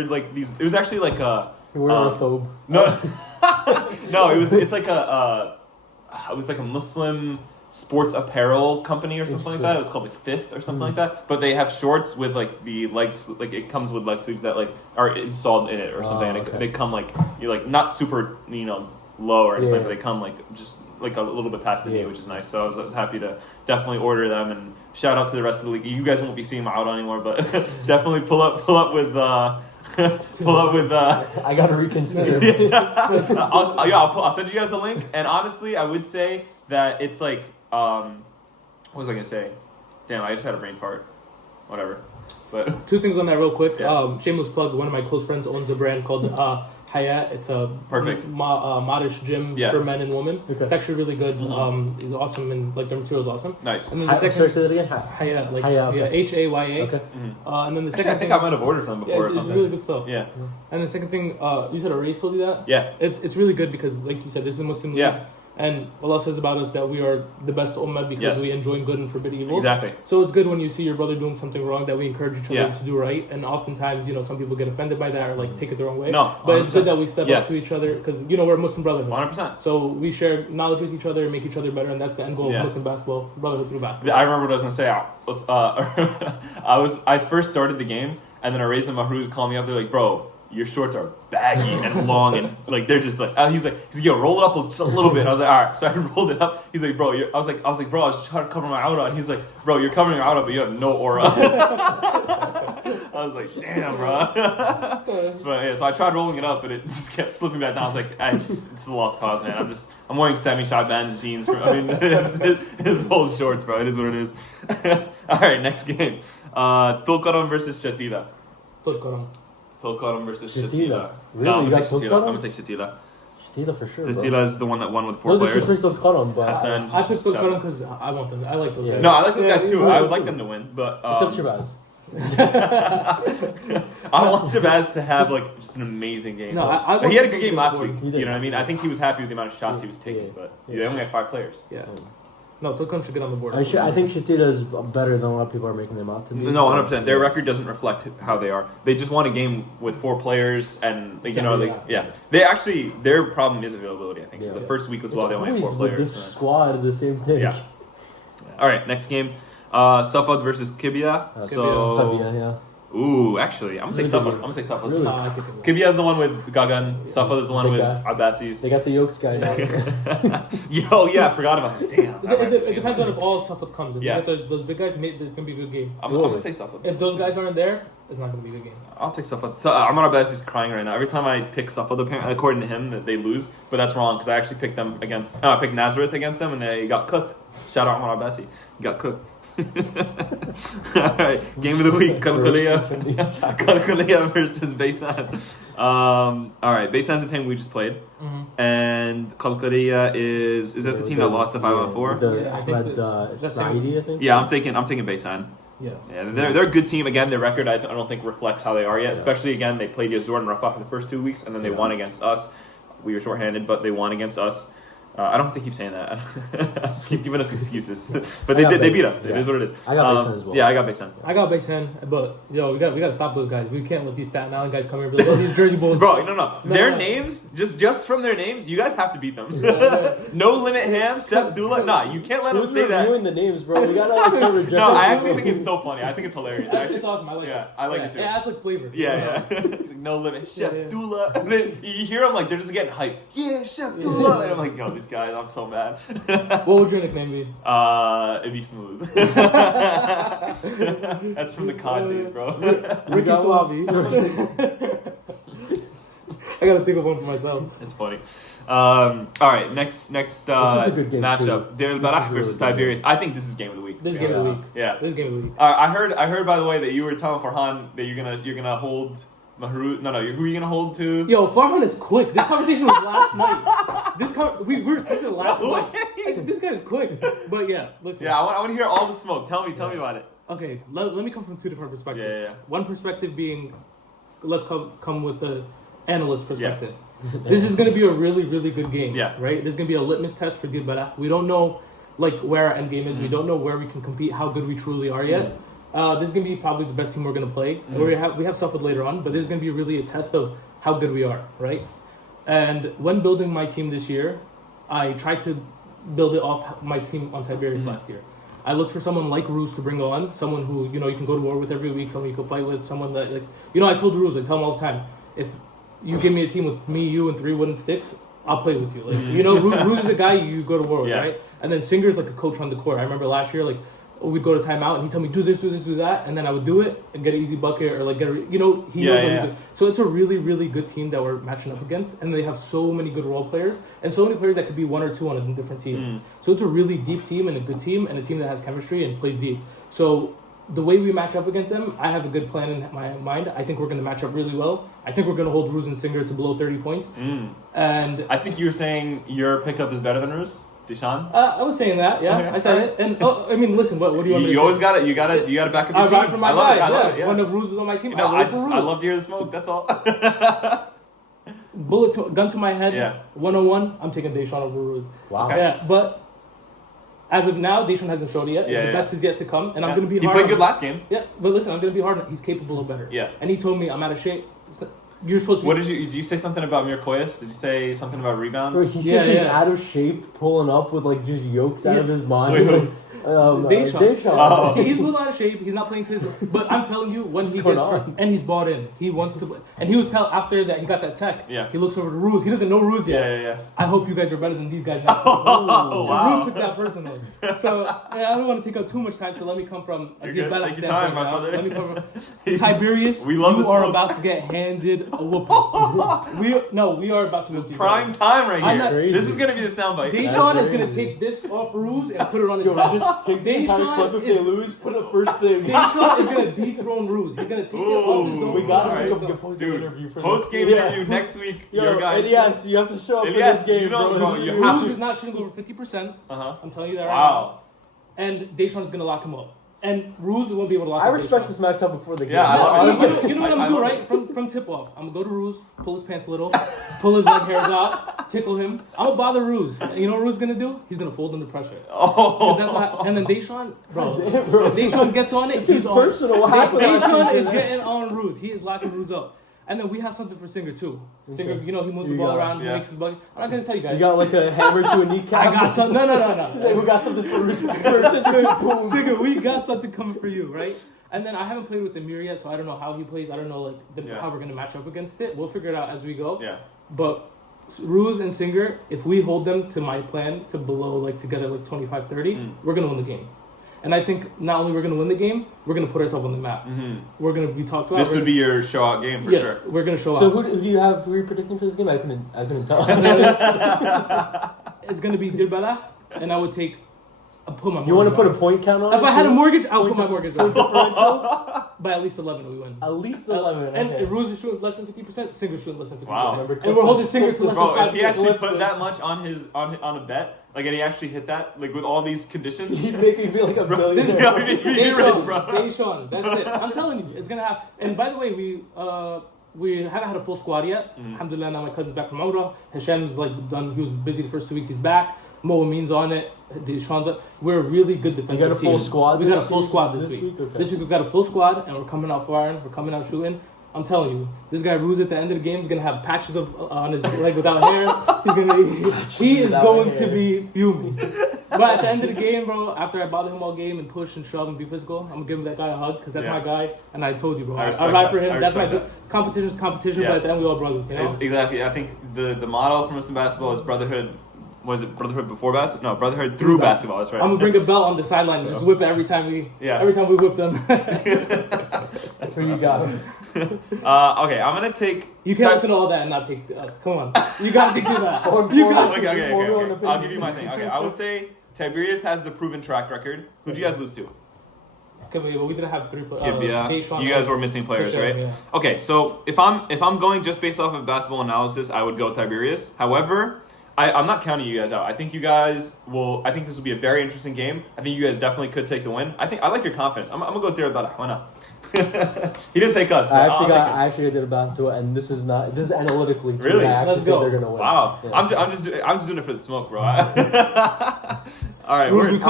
like these. It was actually like a. You were a phobe. No. No, it was like a Muslim sports apparel company or something like that. It was called like Fifth or something like that. But they have shorts with like the legs, like it comes with leg sleeves that like are installed in it or something. And they come like you like not super low or anything, but they come like just like a little bit past the knee, which is nice. So I was happy to definitely order them, and shout out to the rest of the league. You guys won't be seeing them out anymore, but definitely pull up with. I gotta reconsider. I'll send you guys the link. And honestly, I would say that it's like, what was I gonna say? Damn, I just had a brain fart. Whatever. But two things on that real quick. Shameless plug. One of my close friends owns a brand called Haya. It's a modish gym for men and women. Okay. It's actually really good. It's awesome, and like their material is awesome. Nice. And then the second, say that again. Haya, like Haya, okay. Haya. Okay. And then the second, I think I might have ordered from them before or something. It's really good stuff. Yeah. And the second thing, you said Arrays told you that. Yeah. It's really good because, like you said, this is a Muslim league. Yeah. And Allah says about us that we are the best ummah because we enjoin good and forbid evil. Exactly. So it's good when you see your brother doing something wrong that we encourage each other to do right. And oftentimes, some people get offended by that or like take it the wrong way. No, 100%. But it's good that we step up to each other because we're a Muslim brotherhood. 100%. So we share knowledge with each other and make each other better, and that's the end goal of Muslim basketball, brotherhood through basketball. I remember what I was gonna say. I first started the game, and then Arrays and Mahruz called me up. They're like, "Bro, your shorts are baggy and long," and like they're just like he's like yo, roll it up just a little bit. And I was like, all right, so I rolled it up. He's like, bro, I was like bro, I was just trying to cover my aura, and he's like, bro, you're covering your aura, but you have no aura. I was like, damn, bro. But yeah, so I tried rolling it up, but it just kept slipping back down. I was like, it's a lost cause, man. I'm wearing semi-shot bands jeans. His whole shorts, bro. It is what it is. All right, next game. Tulkarem versus Shatila. Tulkarem versus Shatila. Really? No, I'm gonna take Shatila. Shatila for sure. Shatila is the one that won with 4 players. Tulkarem, but I picked Tulkarem because I want them. I like those guys. No, I like those guys too. I would like them to win, but except Shabazz. I want Shabazz to have like just an amazing game. No, he had a good game last week. You know what I mean? I think he was happy with the amount of shots he was taking, but they only had 5 players. Yeah. No, Tulkarem should get on the board. I think Shatila is better than a lot of people are making them out to be. No, 100%. Their record doesn't reflect how they are. They just won a game with 4 players, and they actually their problem is availability. I think because the first week as well they only had 4 players. With this squad, the same thing. Yeah. All right, next game, Safad versus Qibya. Qibya. Ooh, actually, I'm gonna take Safad. I'm gonna take Safad. Really? Qibya is the one with Gagan. Safad is the one with Abbasis. They got the yoked guy now. I forgot about it. Damn. It depends on if all Safad comes. If you get those big guys, it's gonna be a good game. I'm gonna say Safad. If those guys aren't there, it's not gonna be a good game. I'll take Safad. So Amar Abbasis crying right now. Every time I pick Safad, apparently, according to him, that they lose, but that's wrong because I actually picked them against. I picked Nazareth against them, and they got cooked. Shout out Amar Abbasi. He got cooked. Alright, game of the week, Qalqilya versus Baysan. Alright, Baysan's the team we just played. And Qalqilya is that the team that lost the 5-on-4? Saidi, I think. Yeah, I'm taking Baysan. Yeah, they're a good team. Again, their record I don't think reflects how they are yet. Especially again, they played Yazur and Rafah the first 2 weeks, and then they won against us. We were shorthanded, but they won against us. I don't have to keep saying that. I just keep giving us excuses. But they beat us. It is what it is. I got Baysan as well. Yeah, I got Baysan. I got Baysan, but we got to stop those guys. We can't let these Staten Island guys come here and be like, these Jersey Bulls. Bro, no. Their names, just from their names, you guys have to beat them. No Limit Ham, Chef Dula. Nah, you can't let them say that. You're the names, bro. We gotta reject. No, I actually think it's so funny. I think it's hilarious. It's awesome. I like it. I like it too. It adds like flavor. Yeah. It's like No Limit, Chef Dula. And then you hear them like they're just getting hyped. Yeah, Chef Dula. And I'm like, yo, these guys, I'm so mad. What would your nickname be? It'd be Smooth. That's from the COD days, bro. Ricky Suave. I gotta think of one for myself. It's funny. All right, next matchup. Deir Al-Balah versus Tiberias. I think this is game of the week. This game of the week. Yeah. This game of the week. I heard by the way that you were telling Farhan that you're gonna hold Mahrouz. No, who are you gonna hold to? Yo, Farhan is quick. This conversation was last night. We were talking last night. This guy is quick. But yeah, listen. Yeah, I want to hear all the smoke. Tell me about it. Okay, let me come from 2 different perspectives. Yeah. One perspective being, let's come with the analyst perspective. Yeah. This is going to be a really, really good game. Yeah. Right? This is going to be a litmus test for Al-Balah. We don't know where our end game is. We don't know where we can compete, how good we truly are yet. This is going to be probably the best team we're going to play. We have Safad later on, but this is going to be really a test of how good we are, right? And when building my team this year, I tried to build it off my team on Tiberias last year. I looked for someone like Ruz to bring on, someone who, you can go to war with every week, someone you can fight with, someone that, I told Ruz, I tell him all the time, if you give me a team with me, you, and 3 wooden sticks, I'll play with you. Ruz is a guy you go to war with, right? And then Singer's like a coach on the court. I remember last year, we'd go to timeout and he'd tell me do this, do that, and then I would do it and get an easy bucket or he knows what he's doing. So it's a really, really good team that we're matching up against, and they have so many good role players and so many players that could be 1 or 2 on a different team. So it's a really deep team and a good team and a team that has chemistry and plays deep. So the way we match up against them, I have a good plan in my mind. I think we're going to match up really well. I think we're going to hold Ruz and Singer to below 30 points. And I think you were saying your pickup is better than Ruz. Deshaun? I was saying that, yeah. Okay. I said it. And listen, what do you want me to say? You always got it. You got to back up your team. I ride for my guy. I love it. When the Ruz is on my team, I love to hear the smoke. That's all. Gun to my head. 101. I'm taking Deshaun over Ruz. Wow. Okay. Yeah, but as of now, Deshaun hasn't showed it yet. The best is yet to come, and I'm going to be hard. He played good last game. Yeah, but listen, I'm going to be hard. He's capable of better. Yeah. And he told me I'm out of shape. You're supposed to. What did you say something about Mirkoyas? Did you say something about rebounds? Bro, he said he's out of shape, pulling up with just yokes out of his mind. Wait, who? Deshaun. He's a little out of shape. He's not playing to his. But I'm telling you, when he gets and he's bought in, he wants to. And he was after that he got that tech. Yeah. He looks over to Ruz. He doesn't know Ruz yet. Yeah. I hope you guys are better than these guys now. Wow. Ruz took that personally. So I don't want to take up too much time. So let me come from a Take your time, my brother. Let me come from Tiberias. We love you are about to get handed a whooping. We are about to. This is prime time right here. This is gonna be the soundbite. Deshaun is gonna take this off Ruz and put it on his back. Just take the entire clip if they lose, put it first thing. Deshaun is gonna dethrone Ruz. He's gonna take it off his dome. We got to take a post-game interview for post-game interview next week. Yo, guys. Elias, you have to show up for this game, bro. Ruz is not shooting over 50%. I'm telling you that right now. And Deshaun is gonna lock him up. And Ruz won't be able to lock him up. I respect this matchup before the game. Yeah, you know what I'm gonna do, right? From from tip-off, I'm going to go to Ruse, pull his pants a little, pull his leg hairs out, tickle him. I'm going to bother Ruse. And you know what Ruse is going to do? He's going to fold under pressure. Oh. And then Deshaun, Deshaun gets on it. This is personal. Deshaun is getting on Ruse. He is locking Ruse up. And then we have something for Singer too. Singer, he moves the ball around, he makes his bucket. I'm not gonna tell you guys. You got like a hammer to a kneecap. I got something. No. He's like, we got something for Singer, we got something coming for you, right? And then I haven't played with Amir yet, so I don't know how he plays. I don't know how we're gonna match up against it. We'll figure it out as we go. Yeah. But Ruse and Singer, if we hold them to my plan to below together 25-30, we're gonna win the game. And I think not only we're going to win the game, we're going to put ourselves on the map. Mm-hmm. We're going to be talked about. This would be your show-out game for sure. We're going to show out. So who do you have? Who are you predicting for this game? I couldn't tell. It's going to be Bir, and I would take. I'll put my mortgage. You want to put a point count on it? If I had a mortgage, I'll put my mortgage on. By at least 11, we win. At least 11. And Ruse is shooting less than 50%. Singer shooting less than 50%. Wow. And we're holding Singer to less than 5%. If he actually put that much on a bet, and he actually hit that, with all these conditions, he'd make me feel like a millionaire. Deshaun, that's it. I'm telling you, it's gonna happen. And by the way, we haven't had a full squad yet. Alhamdulillah, now my cousin's back from Umrah. Hasham's done. He was busy the first 2 weeks. He's back. Mo Amin's on it. Deshaun's up. We're a really good defensive team. You got a full squad. We got a full squad this week. Okay. This week we've got a full squad, and we're coming out firing. We're coming out shooting. I'm telling you, this guy Ruse at the end of the game is gonna have patches on his leg without hair. He is going to be fuming. But at the end of the game, bro, after I bother him all game and push and shove and be physical, I'm gonna give that guy a hug because that's my guy. And I told you, bro, I ride for him. That's my competition's competition, but at the end we all brothers. You know? Exactly. I think the model for Muslim basketball is brotherhood. Was it brotherhood before basketball? No, brotherhood through basketball. That's right. I'm gonna bring a belt on the sideline and just whip it every time we whip them. That's where you got him. Okay, I'm gonna take. You can't listen to all that and not take us. Come on, you gotta take that. Okay. I'll give you my thing. Okay, I would say Tiberias has the proven track record. Who'd you guys lose to? Okay, we didn't have three. Qibya. You guys were missing players, right? Yeah. Okay, so if I'm going just based off of basketball analysis, I would go Tiberias. However, I'm not counting you guys out. I think you guys will. I think this will be a very interesting game. I think you guys definitely could take the win. I like your confidence. I'm gonna go Deir about Why not? He didn't take us. I actually did about to it, and this is analytically true. Really? Let's go. They're gonna win. Wow. Yeah. I'm just doing it for the smoke, bro. All right. Ruse, I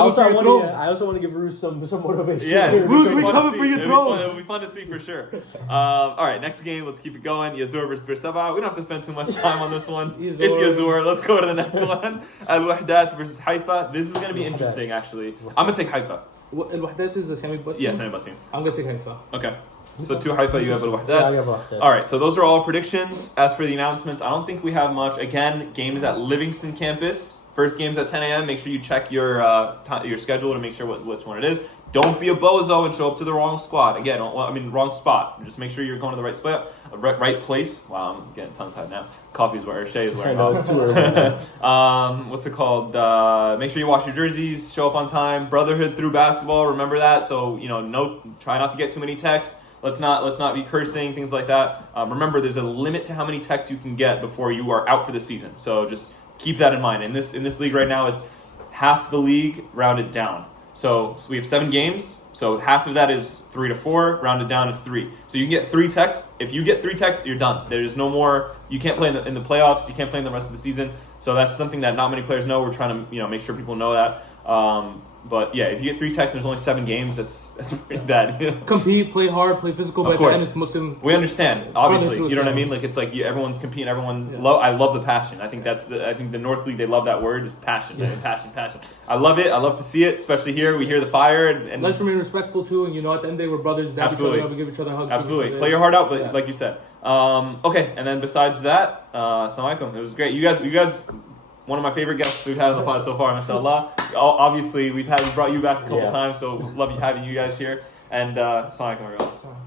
also want to give Ruse some motivation. Yeah, Ruse, we coming for your throne. It'll be fun to see for sure. All right, next game. Let's keep it going. Yazur versus Bir Seb'a. We don't have to spend too much time on this one. It's Yazur. Let's go to the next one. Al-Wehdat versus Haifa. This is going to be interesting, actually. I'm going to take Haifa. Al-Wehdat is the semi-bus? Yeah, semi-bus team. I'm going to take Haifa. Okay. So to Haifa, you have Al-Wehdat. Yeah, I have Al-Wehdat. All right, so those are all predictions. As for the announcements, I don't think we have much. Again, game is at Livingston campus. First game's at 10 a.m. Make sure you check your schedule to make sure which one it is. Don't be a bozo and show up to the wrong squad. Again, wrong spot. Just make sure you're going to the right spot, right place. Wow, I'm getting tongue-tied now. Coffee's wearing, Shay is wearing off. It's too early. What's it called? Make sure you wash your jerseys, show up on time. Brotherhood through basketball, remember that. So, try not to get too many texts. Let's not be cursing, things like that. Remember, there's a limit to how many texts you can get before you are out for the season. So just keep that in mind. In this league right now, it's half the league rounded down. So we have 7 games. So half of that is 3 to 4. Rounded down, it's 3. So you can get 3 texts. If you get 3 texts, you're done. There's no more. You can't play in the playoffs. You can't play in the rest of the season. So that's something that not many players know. We're trying to make sure people know that. But yeah, if you get 3 texts, there's only 7 games. That's pretty bad. Compete, play hard, play physical. Of but course. at the end it's Muslim. We understand, obviously. You know what I mean? Like it's like everyone's competing. I love the passion. I think I think the North League, they love that word. Is passion, man. Passion. I love it. I love to see it, especially here. We hear the fire and let's remain respectful too. And at the end of the day, we're brothers. Absolutely. We give each other hugs. Absolutely. Play your heart out, but like you said. Okay, and then besides that, assalamu alaikum. It was great. You guys. One of my favorite guests we've had on the pod so far, mashallah. Obviously, we brought you back a couple times, so love having you guys here. And assalamu alaikum, everyone.